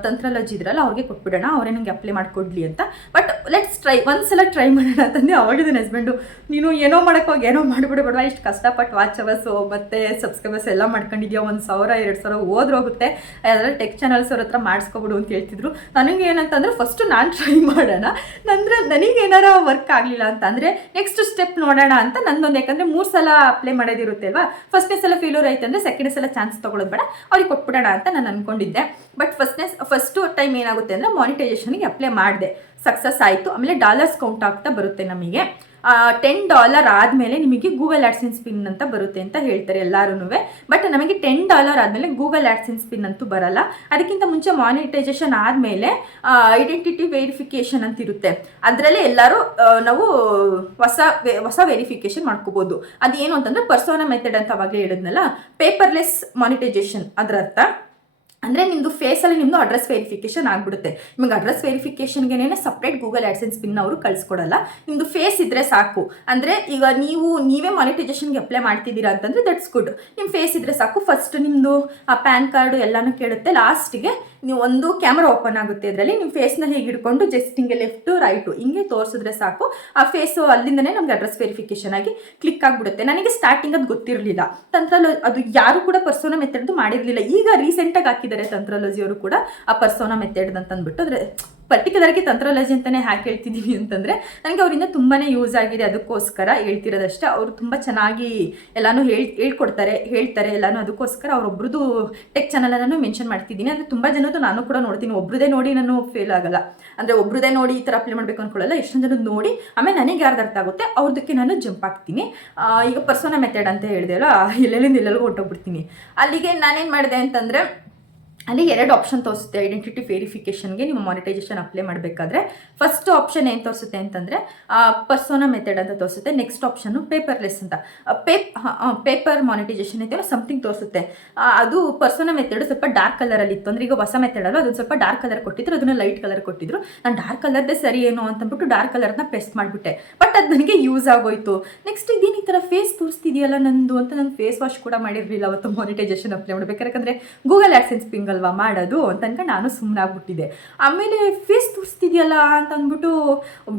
ತಂತ್ರಲಜಿ ಇದ್ರಲ್ಲ, ಅವ್ರಿಗೆ ಕೊಟ್ಬಿಡೋಣ, ಅವರೇ ನನಗೆ ಅಪ್ಲೈ ಮಾಡಿಕೊಡ್ಲಿ ಅಂತ. ಬಟ್ ಲೆಟ್ಸ್ ಟ್ರೈ ಒಂದ್ಸಲ ಟ್ರೈ ಮಾಡೋಣ ಅಂತಂದು ನನ್ನ ಹಸ್ಬೆಂಡು ನೀನು ಏನೋ ಮಾಡೋಕ್ಕೋಗಿ ಏನೋ ಮಾಡಿಬಿಡ್ಬೇಡ ಇಷ್ಟು ಕಷ್ಟಪಟ್ಟು ವಾಚ್ ಅವರ್ಸು ಮತ್ತು ಸಬ್ಸ್ಕ್ರೈಬರ್ಸ್ ಎಲ್ಲ ಮಾಡ್ಕೊಂಡಿದ್ಯಾ, ಒಂದು ಸಾವಿರ, ಎರಡು ಸಾವಿರ ಓದ್ರೋಗುತ್ತೆ ಅದರಲ್ಲಿ ಟೆಕ್ ಚಾನಲ್ಸ್ ಅವ್ರ ಹತ್ರ ಮಾಡಿಸ್ಕೊಬಿಡು ಅಂತ ಹೇಳ್ತಿದ್ರು. ನನಗೆ ಏನಂತಂದ್ರೆ ಫಸ್ಟ್ ನಾನು ಟ್ರೈ ಮಾಡೋಣ ನನಗೆ ಏನಾರ ವರ್ಕ್ ಆಗಲಿಲ್ಲ ಅಂತ ಅಂದರೆ ನೆಕ್ಸ್ಟ್ ಸ್ಟೆಪ್ ನೋಡೋಣ ಅಂತ ನಂದೊಂದು, ಯಾಕಂದರೆ ಮೂರು ಸಲ ಅಪ್ಲೈ ಮಾಡೋದಿರುತ್ತೆ ಅಲ್ವಾ? ಫಸ್ಟ್ನೇ ಸಲ ಫೇಲ್ಯೂರ್ ಆಯ್ತು ಅಂದರೆ ಸೆಕೆಂಡ್ ಸಲ ಚಾನ್ಸ್ ತೊಗೊಳೋದು ಬೇಡ, ಅವ್ರಿಗೆ ಕೊಟ್ಬಿಡೋಣ ಅಂತ ನಾನು ಅಂದ್ಕೊಂಡಿದ್ದೆ ಬಟ್ ಫಸ್ಟ್ನೆಸ್ ಫಸ್ಟು ಟೈಮ್ ಏನಾಗುತ್ತೆ ಅಂದರೆ ಮಾನಿಟೈಸೇಷನ್ಗೆ ಅಪ್ಲೈ ಮಾಡಿದೆ. ಸಕ್ಸಸ್ ಆಯಿತು. ಆಮೇಲೆ ಡಾಲರ್ಸ್ ಕೌಂಟ್ ಆಗ್ತಾ ಬರುತ್ತೆ ನಮಗೆ. ಟೆನ್ ಡಾಲರ್ ಆದಮೇಲೆ ನಿಮಗೆ ಗೂಗಲ್ ಆ್ಯಡ್ಸಿನ್ ಪಿನ್ ಅಂತ ಬರುತ್ತೆ ಅಂತ ಹೇಳ್ತಾರೆ ಎಲ್ಲರೂ ಬಟ್ ನಮಗೆ ಟೆನ್ ಡಾಲರ್ ಆದಮೇಲೆ ಗೂಗಲ್ ಆ್ಯಡ್ಸಿನ್ ಪಿನ್ ಅಂತೂ ಬರಲ್ಲ. ಅದಕ್ಕಿಂತ ಮುಂಚೆ ಮಾನಿಟೈಸೇಷನ್ ಆದಮೇಲೆ ಐಡೆಂಟಿಟಿ ವೆರಿಫಿಕೇಷನ್ ಅಂತ ಇರುತ್ತೆ. ಅದರಲ್ಲೇ ಎಲ್ಲರೂ ನಾವು ಹೊಸ ಹೊಸ ವೆರಿಫಿಕೇಷನ್ ಮಾಡ್ಕೋಬೋದು. ಅದೇನು ಅಂತಂದರೆ ಪರ್ಸೋನಾ ಮೆಥಡ್ ಅಂತ ಅವಾಗಲೇ ಹೇಳಿದ್ನಲ್ಲ? ಪೇಪರ್ಲೆಸ್ ಮಾನಿಟೈಸೇಷನ್ ಅದರ ಅರ್ಥ ಅಂದರೆ ನಿಮ್ಮದು ಫೇಸಲ್ಲಿ ನಿಮ್ಮದು ಅಡ್ರೆಸ್ ವೆರಿಫಿಕೇಷನ್ ಆಗಿಬಿಡುತ್ತೆ. ನಿಮಗೆ ಅಡ್ರೆಸ್ ವೆರಿಫಿಕೇಷನ್ಗೆ ಸಪ್ರೇಟ್ ಗೂಗಲ್ ಆ್ಯಡ್ಸೆನ್ಸ್ ಪಿನ್ ಅವರು ಕಳಿಸ್ಕೊಡಲ್ಲ. ನಿಮ್ಮದು ಫೇಸ್ ಇದ್ದರೆ ಸಾಕು. ಅಂದರೆ ಈಗ ನೀವು, ನೀವೇ ಮಾನಿಟೈಸೇಷನ್ಗೆ ಅಪ್ಲೈ ಮಾಡ್ತಿದ್ದೀರಾ ಅಂತಂದರೆ ದಟ್ಸ್ ಗುಡ್ ನಿಮ್ಮ ಫೇಸ್ ಇದ್ದರೆ ಸಾಕು. ಫಸ್ಟ್ ನಿಮ್ಮದು ಆ ಪ್ಯಾನ್ ಕಾರ್ಡು ಎಲ್ಲನೂ ಕೇಳುತ್ತೆ. ಲಾಸ್ಟಿಗೆ ನೀವು ಒಂದು ಕ್ಯಾಮ್ರಾ ಓಪನ್ ಆಗುತ್ತೆ ಇದರಲ್ಲಿ. ನಿಮ್ಮ ಫೇಸ್ನ ಹೇಗೆ ಹಿಡ್ಕೊಂಡು ಜಸ್ಟ್ ಹಿಂಗೆ ಲೆಫ್ಟು ರೈಟು ಹಿಂಗೆ ತೋರಿಸಿದ್ರೆ ಸಾಕು. ಆ ಫೇಸು ಅಲ್ಲಿಂದನೇ ನಮಗೆ ಅಡ್ರೆಸ್ ವೆರಿಫಿಕೇಷನ್ ಆಗಿ ಕ್ಲಿಕ್ ಆಗಿಬಿಡುತ್ತೆ. ನನಗೆ ಸ್ಟಾರ್ಟಿಂಗ್ ಅದು ಗೊತ್ತಿರಲಿಲ್ಲ. ತಂತ್ರ ಅದು ಯಾರು ಕೂಡ ಪರ್ಸೋನಾ ಮೆಥಡ್ದು ಮಾಡಿರಲಿಲ್ಲ. ಈಗ ರೀಸೆಂಟಾಗಿ ಹಾಕಿದ್ದಾರೆ. ತಂತ್ರಲಜಿ ಅವರು ಕೂಡ ಆ ಪರ್ಸೋನಾ ಮೆಥಡ್ ಅಂತ ಅಂದ್ಬಿಟ್ಟು, ಅಂದರೆ ಪರ್ಟಿಕ್ಯುಲರ್ಗೆ ತಂತ್ರಾಲಜಿ ಅಂತಲೇ ಯಾಕೆ ಹೇಳ್ತಿದ್ದೀವಿ ಅಂತಂದರೆ ನನಗೆ ಅವರಿಂದ ತುಂಬಾ ಯೂಸ್ ಆಗಿದೆ. ಅದಕ್ಕೋಸ್ಕರ ಹೇಳ್ತಿರೋದಷ್ಟೇ. ಅವರು ತುಂಬ ಚೆನ್ನಾಗಿ ಎಲ್ಲನೂ ಹೇಳಿ, ಹೇಳ್ಕೊಡ್ತಾರೆ, ಹೇಳ್ತಾರೆ ಎಲ್ಲನೂ. ಅದಕ್ಕೋಸ್ಕರ ಅವರೊಬ್ರದ್ದು ಟೆಕ್ ಚಾನಲನ್ನು ಮೆನ್ಷನ್ ಮಾಡ್ತಿದ್ದೀನಿ. ಅಂದರೆ ತುಂಬ ಜನದ್ದು ನಾನು ಕೂಡ ನೋಡ್ತೀನಿ. ಒಬ್ರದೇ ನೋಡಿ ನಾನು ಫೇಲ್ ಆಗಲ್ಲ. ಅಂದರೆ ಒಬ್ರದೇ ನೋಡಿ ಈ ಥರ ಅಪ್ಲೈ ಮಾಡಬೇಕು ಅಂದ್ಕೊಳ್ಳಲ್ಲ ಎಷ್ಟೊಂದು ಜನ ನೋಡಿ, ಆಮೇಲೆ ನನಗೆ ಯಾರ್ದು ಅರ್ಥ ಆಗುತ್ತೆ, ಅವ್ರದಕ್ಕೆ ನಾನು ಜಂಪ್ ಆಗ್ತೀನಿ. ಈಗ ಪರ್ಸೋನಾ ಮೆಥಡ್ ಅಂತ ಹೇಳಿದೆ ಅಲ್ಲ ಎಲ್ಲೆಲ್ಲಿಂದ ಎಲ್ಲೆಲ್ಲಿಗೂ ಹೊಟ್ಟೋಗ್ಬಿಡ್ತೀನಿ ಅಲ್ಲಿಗೆ ನಾನೇನು ಮಾಡಿದೆ ಅಂತಂದರೆ ಅಲ್ಲಿ ಎರಡು ಆಪ್ಷನ್ ತೋರಿಸುತ್ತೆ. ಐಡೆಂಟಿಟಿ ವೆರಿಫಿಕೇಶನ್ಗೆ ನಿಮ್ಮ ಮಾನಿಟೈಸೇಷನ್ ಅಪ್ಲೈ ಮಾಡಬೇಕಾದ್ರೆ. ಫಸ್ಟ್ ಆಪ್ಷನ್ ಏನು ತೋರಿಸುತ್ತೆ ಅಂತಂದರೆ ಪರ್ಸೋನಾ ಮೆಥಡ್ ಅಂತ ತೋರಿಸುತ್ತೆ. ನೆಕ್ಸ್ಟ್ ಆಪ್ಷನ್ನು ಪೇಪರ್ಲೆಸ್ ಅಂತ. ಪೇಪ್ ಪೇಪರ್ ಮಾನಿಟೈಸೇಷನ್ ಐತೆ ಸಮಥಿಂಗ್ ತೋರಿಸುತ್ತೆ. ಅದು ಪರ್ಸೋನಾ ಮೆಥಡ್ ಸ್ವಲ್ಪ ಡಾರ್ಕ್ ಕಲರಲ್ಲಿ ಇತ್ತು. ಅಂದರೆ ಈಗ ಹೊಸ ಮೆಥಡ್ ಅಲ್ಲ ಅದೊಂದು ಸ್ವಲ್ಪ ಡಾರ್ಕ್ ಕಲರ್ ಕೊಟ್ಟಿದ್ರು, ಅದನ್ನು ಲೈಟ್ ಕಲರ್ ಕೊಟ್ಟಿದ್ರು. ನಾನು ಡಾರ್ಕ್ ಕಲರ್ದೇ ಸರಿ ಏನು ಅಂತಂದ್ಬಿಟ್ಟು ಡಾರ್ಕ್ ಕಲರ್ನ ಪ್ರೆಸ್ ಮಾಡಿಬಿಟ್ಟೆ. ಬಟ್ ಅದು ನನಗೆ ಯೂಸ್ ಆಗೋಯ್ತು. ನೆಕ್ಸ್ಟ್ ಇದೇನು ಈ ಥರ ಫೇಸ್ ತೋರಿಸ್ತಿದೆಯಲ್ಲ ನಂದು ಅಂತ ನಾನು ಫೇಸ್ ವಾಶ್ ಕೂಡ ಮಾಡಿರಲಿಲ್ಲ ಅವತ್ತು ಮಾನಿಟೈಸೇಷನ್ ಅಪ್ಲೈ ಮಾಡಬೇಕು. ಯಾಕಂದರೆ ಗೂಗಲ್ ಆ್ಯಡ್ಸೆನ್ಸ್ ಪಿಂಗ್ ಅಲ್ವಾ ಮಾಡೋದು ಅಂತ ಅನ್ಕೊಂಡು ನಾನು ಸುಮ್ಮನೆ ಆಗ್ಬಿಟ್ಟಿದ್ದೆ ಆಮೇಲೆ ಫೇಸ್ ತೋರಿಸ್ತಿದ್ಯಲ್ಲ ಅಂತ ಅಂದ್ಬಿಟ್ಟು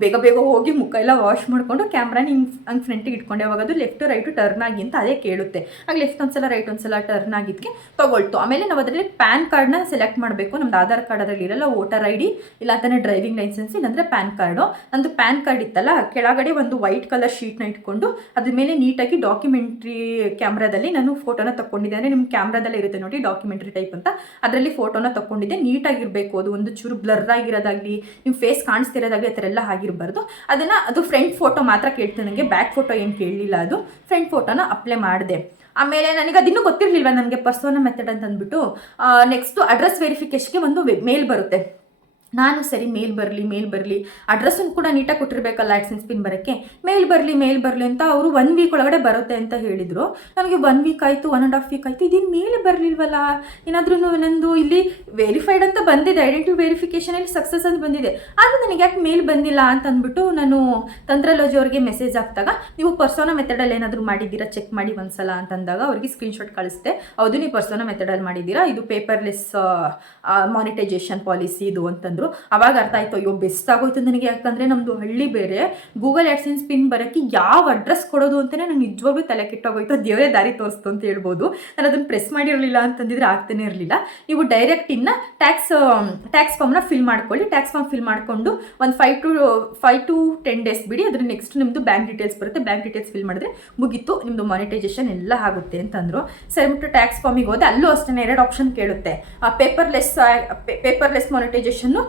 ಬೇಗ ಬೇಗ ಹೋಗಿ ಮುಖ ಎಲ್ಲ ವಾಶ್ ಮಾಡಿಕೊಂಡು ಕ್ಯಾಮ್ರಾನ ಹಿಂಗೆ, ಹಂಗೆ ಫ್ರಂಟಿಗೆ ಇಟ್ಕೊಂಡೆ. ಅವಾಗ ಅದು ಲೆಫ್ಟ್ ರೈಟು ಟರ್ನ್ ಆಗಿ ಅಂತ ಅದೇ ಕೇಳುತ್ತೆ. ಆಗ ಲೆಫ್ಟ್ ಒಂದ್ಸಲ ರೈಟ್ ಒಂದ್ಸಲ ಟರ್ನ್ ಆಗಿದ್ದಕ್ಕೆ ತೊಗೊಳ್ತು. ಆಮೇಲೆ ನಾವು ಅದರಲ್ಲಿ ಪ್ಯಾನ್ ಕಾರ್ಡ್ನ ಸೆಲೆಕ್ಟ್ ಮಾಡಬೇಕು. ನಮ್ದು ಆಧಾರ್ ಕಾರ್ಡ್ ಅದರಲ್ಲಿ ಇರಲ್ಲ ವೋಟರ್ ಐ ಡಿ ಇಲ್ಲ ಅಂತಾನೆ ಡ್ರೈವಿಂಗ್ ಲೈಸೆನ್ಸ್ ಇಲ್ಲಾಂದರೆ ಪ್ಯಾನ್ ಕಾರ್ಡು ನಂದು ಪ್ಯಾನ್ ಕಾರ್ಡ್ ಇತ್ತಲ್ಲ, ಕೆಳಗಡೆ ಒಂದು ವೈಟ್ ಕಲರ್ ಶೀಟ್ನ ಇಟ್ಕೊಂಡು ಅದ್ರ ಮೇಲೆ ನೀಟಾಗಿ ಡಾಕ್ಯುಮೆಂಟ್ರಿ ಕ್ಯಾಮ್ರಾದಲ್ಲಿ ನಾನು ಫೋಟೋನ ತಗೊಂಡಿದ್ದೆ ಅಂದರೆ ನಿಮ್ಮ ಕ್ಯಾಮ್ರಾದಲ್ಲೇ ಇರುತ್ತೆ ನೋಡಿ ಡಾಕ್ಯುಮೆಂಟ್ರಿ ಟೈಪ್ ಅಂತ. ಅದರಲ್ಲಿ ಫೋಟೋನ ತಗೊಂಡಿದ್ದೆ ನೀಟಾಗಿರಬೇಕು. ಅದು ಒಂದು ಚೂರು ಬ್ಲರ್ ಆಗಿರೋದಾಗಲಿ ನಿಮ್ಮ ಫೇಸ್ ಕಾಣಿಸ್ತಿರೋದಾಗಲಿ ಆ ಥರ ಎಲ್ಲ ಆಗಿರಬಾರ್ದು. ಅದನ್ನು, ಅದು ಫ್ರಂಟ್ ಫೋಟೋ ಮಾತ್ರ ಕೇಳ್ತದೆ ನನಗೆ ಬ್ಯಾಕ್ ಫೋಟೋ ಏನು ಕೇಳಲಿಲ್ಲ ಅದು. ಫ್ರಂಟ್ ಫೋಟೋನ ಅಪ್ಲೈ ಮಾಡಿದೆ. ಆಮೇಲೆ ನನಗೆ ಅದಿನ್ನೂ ಗೊತ್ತಿರಲಿಲ್ವ ನನಗೆ ಪರ್ಸೋನಾ ಮೆಥಡ್ ಅಂತ ಅಂದ್ಬಿಟ್ಟು ನೆಕ್ಸ್ಟು ಅಡ್ರೆಸ್ ವೆರಿಫಿಕೇಶನ್ಗೆ ಒಂದು ಮೇಲ್ ಬರುತ್ತೆ. ನಾನು ಸರಿ, ಮೇಲ್ ಬರಲಿ ಮೇಲ್ ಬರಲಿ. ಅಡ್ರೆಸ್ಸನ್ನು ಕೂಡ ನೀಟಾಗಿ ಕೊಟ್ಟಿರಬೇಕಲ್ಲ ಆ್ಯಡ್ಸೆನ್ಸ್ ಪಿನ್ ಬರೋಕ್ಕೆ? ಮೇಲ್ ಬರಲಿ ಮೇಲ್ ಬರಲಿ ಅಂತ ಅವರು ಒನ್ ವೀಕ್ ಒಳಗಡೆ ಬರುತ್ತೆ ಅಂತ ಹೇಳಿದರು. ನನಗೆ ಒನ್ ವೀಕ್ ಆಯಿತು ಒನ್ ಆ್ಯಂಡ್ ಹಾಫ್ ವೀಕ್ ಆಯಿತು, ಇದೇನು ಮೇಲೆ ಬರಲಿಲ್ವಲ್ಲ? ಏನಾದ್ರೂ ನಂದು ಇಲ್ಲಿ ವೆರಿಫೈಡ್ ಅಂತ ಬಂದಿದೆ ಐಡೆಂಟಿ ವೆರಿಫಿಕೇಷನಲ್ಲಿ ಸಕ್ಸಸ್ ಅಂತ ಬಂದಿದೆ. ಆದರೆ ನನಗೆ ಯಾಕೆ ಮೇಲ್ ಬಂದಿಲ್ಲ ಅಂತ ಅಂದ್ಬಿಟ್ಟು ನಾನು ತಂತ್ರಲಜಿ ಅವರಿಗೆ ಮೆಸೇಜ್ ಹಾಕಿದಾಗ, ನೀವು ಪರ್ಸೋನಾ ಮೆಥಡಲ್ಲಿ ಏನಾದರೂ ಮಾಡಿದ್ದೀರಾ? ಚೆಕ್ ಮಾಡಿ ಒಂದ್ಸಲ ಅಂತಂದಾಗ ಅವರಿಗೆ ಸ್ಕ್ರೀನ್ಶಾಟ್ ಕಳಿಸ್ದೆ. ಹೌದು, ನೀವು ಪರ್ಸೋನಾ ಮೆಥಡಲ್ಲಿ ಮಾಡಿದ್ದೀರಾ? ಇದು ಪೇಪರ್ಲೆಸ್ ಮಾನಿಟೈಸೇಷನ್ ಪಾಲಿಸಿ ಇದು ಅಂತಂದರು ಅವಾಗ ಅರ್ಥ ಆಯ್ತು, ಅಯ್ಯೋ, ಬೆಸ್ಟ್ ಆಗೋಯ್ತು ನನಗೆ. ಯಾಕಂದರೆ ನಮ್ಮದು ಹಳ್ಳಿ ಬೇರೆ. ಗೂಗಲ್ ಆ್ಯಡ್ಸೆನ್ಸ್ ಪಿನ್ ಬರೋಕ್ಕೆ ಯಾವ ಅಡ್ರೆಸ್ ಕೊಡೋದು ಅಂತಲೇ ನಂಗೆ ನಿಜವಾಗ್ಲೂ ತಲೆ ಕೆಟ್ಟೋಗೋಯ್ತು. ದೇವರೇ ದಾರಿ ತೋರಿಸ್ತು ಅಂತ ಹೇಳ್ಬೋದು. ನಾನು ಅದನ್ನು ಪ್ರೆಸ್ ಮಾಡಿರಲಿಲ್ಲ ಅಂತಂದಿದ್ರೆ ಆಗ್ತಾನೆ ಇರಲಿಲ್ಲ. ನೀವು ಡೈರೆಕ್ಟ್ ಇನ್ನ ಟ್ಯಾಕ್ಸ್ ಟ್ಯಾಕ್ಸ್ ಫಾರ್ಮ್ನ ಫಿಲ್ ಮಾಡ್ಕೊಳ್ಳಿ. ಟ್ಯಾಕ್ಸ್ ಫಾರ್ಮ್ ಫಿಲ್ ಮಾಡಿಕೊಂಡು ಒಂದು five to five to ten days ಬಿಡಿ. ಅದ್ರ ನೆಕ್ಸ್ಟ್ ನಿಮ್ಮದು ಬ್ಯಾಂಕ್ ಡೀಟೇಲ್ಸ್ ಬರುತ್ತೆ. ಬ್ಯಾಂಕ್ ಡೀಟೇಲ್ಸ್ ಫಿಲ್ ಮಾಡಿದ್ರೆ ಮುಗೀತು. ನಿಮ್ಮದು ಮಾನಿಟೈಸೇಷನ್ ಎಲ್ಲ ಆಗುತ್ತೆ ಅಂತಂದರು. ಸರಿ, ಬಿಟ್ಟು ಟ್ಯಾಕ್ಸ್ ಫಾರ್ಮಿಗೆ ಹೋದೆ. ಅಲ್ಲೂ ಅಷ್ಟೇ ಎರಡು ಆಪ್ಷನ್ ಕೇಳುತ್ತೆ. ಪೇಪರ್ಲೆಸ್ ಪೇಪರ್ಲೆಸ್ ಮಾನಿಟೈಸೇಷನ್ನು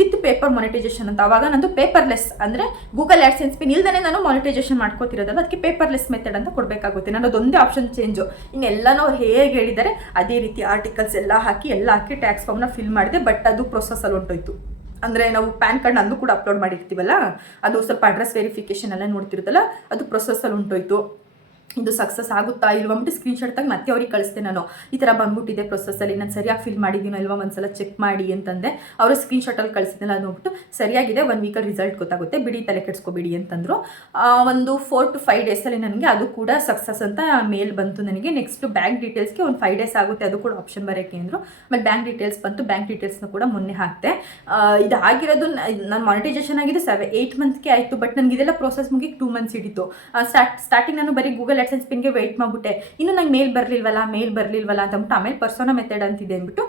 ವಿತ್ ಪೇಪರ್ ಮಾನಿಟೈಸೇಷನ್ ಅಂತ. ಅವಾಗ ನಂದು ಪೇಪರ್ಲೆಸ್ ಅಂದರೆ ಗೂಗಲ್ ಆ್ಯಡ್ಸೆನ್ಸ್ ಪಿನ್ ಇಲ್ದೇ ನಾನು ಮಾನಿಟೈಸೇಷನ್ ಮಾಡ್ಕೋತಿರೋದಲ್ಲ ಅದಕ್ಕೆ ಪೇಪರ್ಲೆಸ್ ಮೆಥಡ್ ಅಂತ ಕೊಡಬೇಕಾಗುತ್ತೆ. ನಾನು ಅದೊಂದೇ ಆಪ್ಷನ್ ಚೇಂಜು ಇನ್ನೆಲ್ಲನೂ ಹೇಗೆ ಹೇಳಿದ್ದಾರೆ, ಅದೇ ರೀತಿ ಆರ್ಟಿಕಲ್ಸ್ ಎಲ್ಲ ಹಾಕಿ ಎಲ್ಲ ಹಾಕಿ ಟ್ಯಾಕ್ಸ್ ಫಾರ್ಮ್ನ ಫಿಲ್ ಮಾಡಿದೆ ಬಟ್ ಅದು ಪ್ರೊಸೆಸಲ್ಲಿ ಹೊಂಟೋಯ್ತು. ಅಂದರೆ ನಾವು ಪ್ಯಾನ್ ಕಾರ್ಡ್ ನಂದು ಕೂಡ ಅಪ್ಲೋಡ್ ಮಾಡಿರ್ತೀವಲ್ಲ, ಅದು ಸ್ವಲ್ಪ ಅಡ್ರೆಸ್ ವೆರಿಫಿಕೇಶನ್ ಎಲ್ಲ ನೋಡ್ತಿರುತ್ತಲ್ಲ, ಅದು ಪ್ರೊಸೆಸಲ್ಲಿ ಉಂಟೋಯ್ತು ಇದು ಸಕ್ಸಸ್ ಆಗುತ್ತಾ ಇಲ್ವಾ ಅಂದ್ಬಿಟ್ಟು ಸ್ಕ್ರೀನ್ಶಾಟ್ ತೆಗೆದು ಮತ್ತೆ ಅವ್ರಿಗೆ ಕಳಿಸ್ದೆ ನಾನು. ಈ ಥರ ಬಂದ್ಬಿಟ್ಟಿದೆ ಪ್ರೊಸೆಸಲ್ಲಿ ನಾನು ಸರಿಯಾಗಿ ಫಿಲ್ ಮಾಡಿದ್ದೀನೋ ಇಲ್ವಾ ಒಂದ್ಸಲ ಚೆಕ್ ಮಾಡಿ ಅಂತಂದೆ. ಅವರು ಸ್ಕ್ರೀನ್ಶಾಟಲ್ಲಿ ಕಳಿಸಿದ್ನಲ್ಲ ಅದು ನೋಡ್ಬಿಟ್ಟು ಸರಿಯಾಗಿದೆ ಒನ್ ವೀಕಲ್ಲಿ ರಿಸಲ್ಟ್ ಗೊತ್ತಾಗುತ್ತೆ. ಬಿಡಿ ತಲೆ ಕೆಡ್ಸ್ಕೊಬಿಡಿ ಅಂತಂದರು. ಒಂದು ಫೋರ್ ಟು ಫೈವ್ ಡೇಸಲ್ಲಿ ನನಗೆ ಅದು ಕೂಡ ಸಕ್ಸಸ್ ಅಂತ ಮೇಲ್ ಬಂತು ನನಗೆ. ನೆಕ್ಸ್ಟ್ ಬ್ಯಾಂಕ್ ಡೀಟೇಲ್ಸ್ಗೆ ಒಂದು ಫೈವ್ ಡೇಸ್ ಆಗುತ್ತೆ. ಅದು ಕೂಡ ಆಪ್ಷನ್ ಬರೋಕ್ಕೆ ಅಂದರು. ಆಮೇಲೆ ಬ್ಯಾಂಕ್ ಡೀಟೇಲ್ಸ್ ಬಂತು. ಬ್ಯಾಂಕ್ ಡೀಟೇಲ್ಸ್ನ ಕೂಡ ಮೊನ್ನೆ ಹಾಕ್ತೆ ಇದು ಆಗಿರೋದು ನಾನು ಮಾನಿಟೈಸೇಷನ್ ಆಗಿದೆ. ಸೆವೆ ಏಯ್ಟ್ ಮಂತ್ಗೆ ಆಯಿತು. ಬಟ್ ನನಗೆ ಇದೆಲ್ಲ ಪ್ರೊಸೆಸ್ ಮುಗಿ ಟೂ ಮಂತ್ಸ್ ಹಿಡಿತು. ಸ್ಟಾರ್ಟ್ ಸ್ಟಾರ್ಟಿಂಗ್ ನಾನು ಬರೀ ಗೂಗಲ್ ಆಡ್ಸೆನ್ಸ್ ಪಿನ್ಗೆ ವೆಯ್ಟ್ ಮಾಡಿಬಿಟ್ಟೆ. ಇನ್ನು ನಂಗೆ ಮೇಲ್ ಬರಲಿಲ್ವಲ್ಲ ಮೇಲ್ ಬರಲಿಲ್ವಲ್ಲ ಅಂತ ಅಂದ್ಬಿಟ್ಟು ಆಮೇಲೆ ಪರ್ಸೋನಾ ಮೆಥಡ್ ಅಂತಿದೆ ಅಂದ್ಬಿಟ್ಟು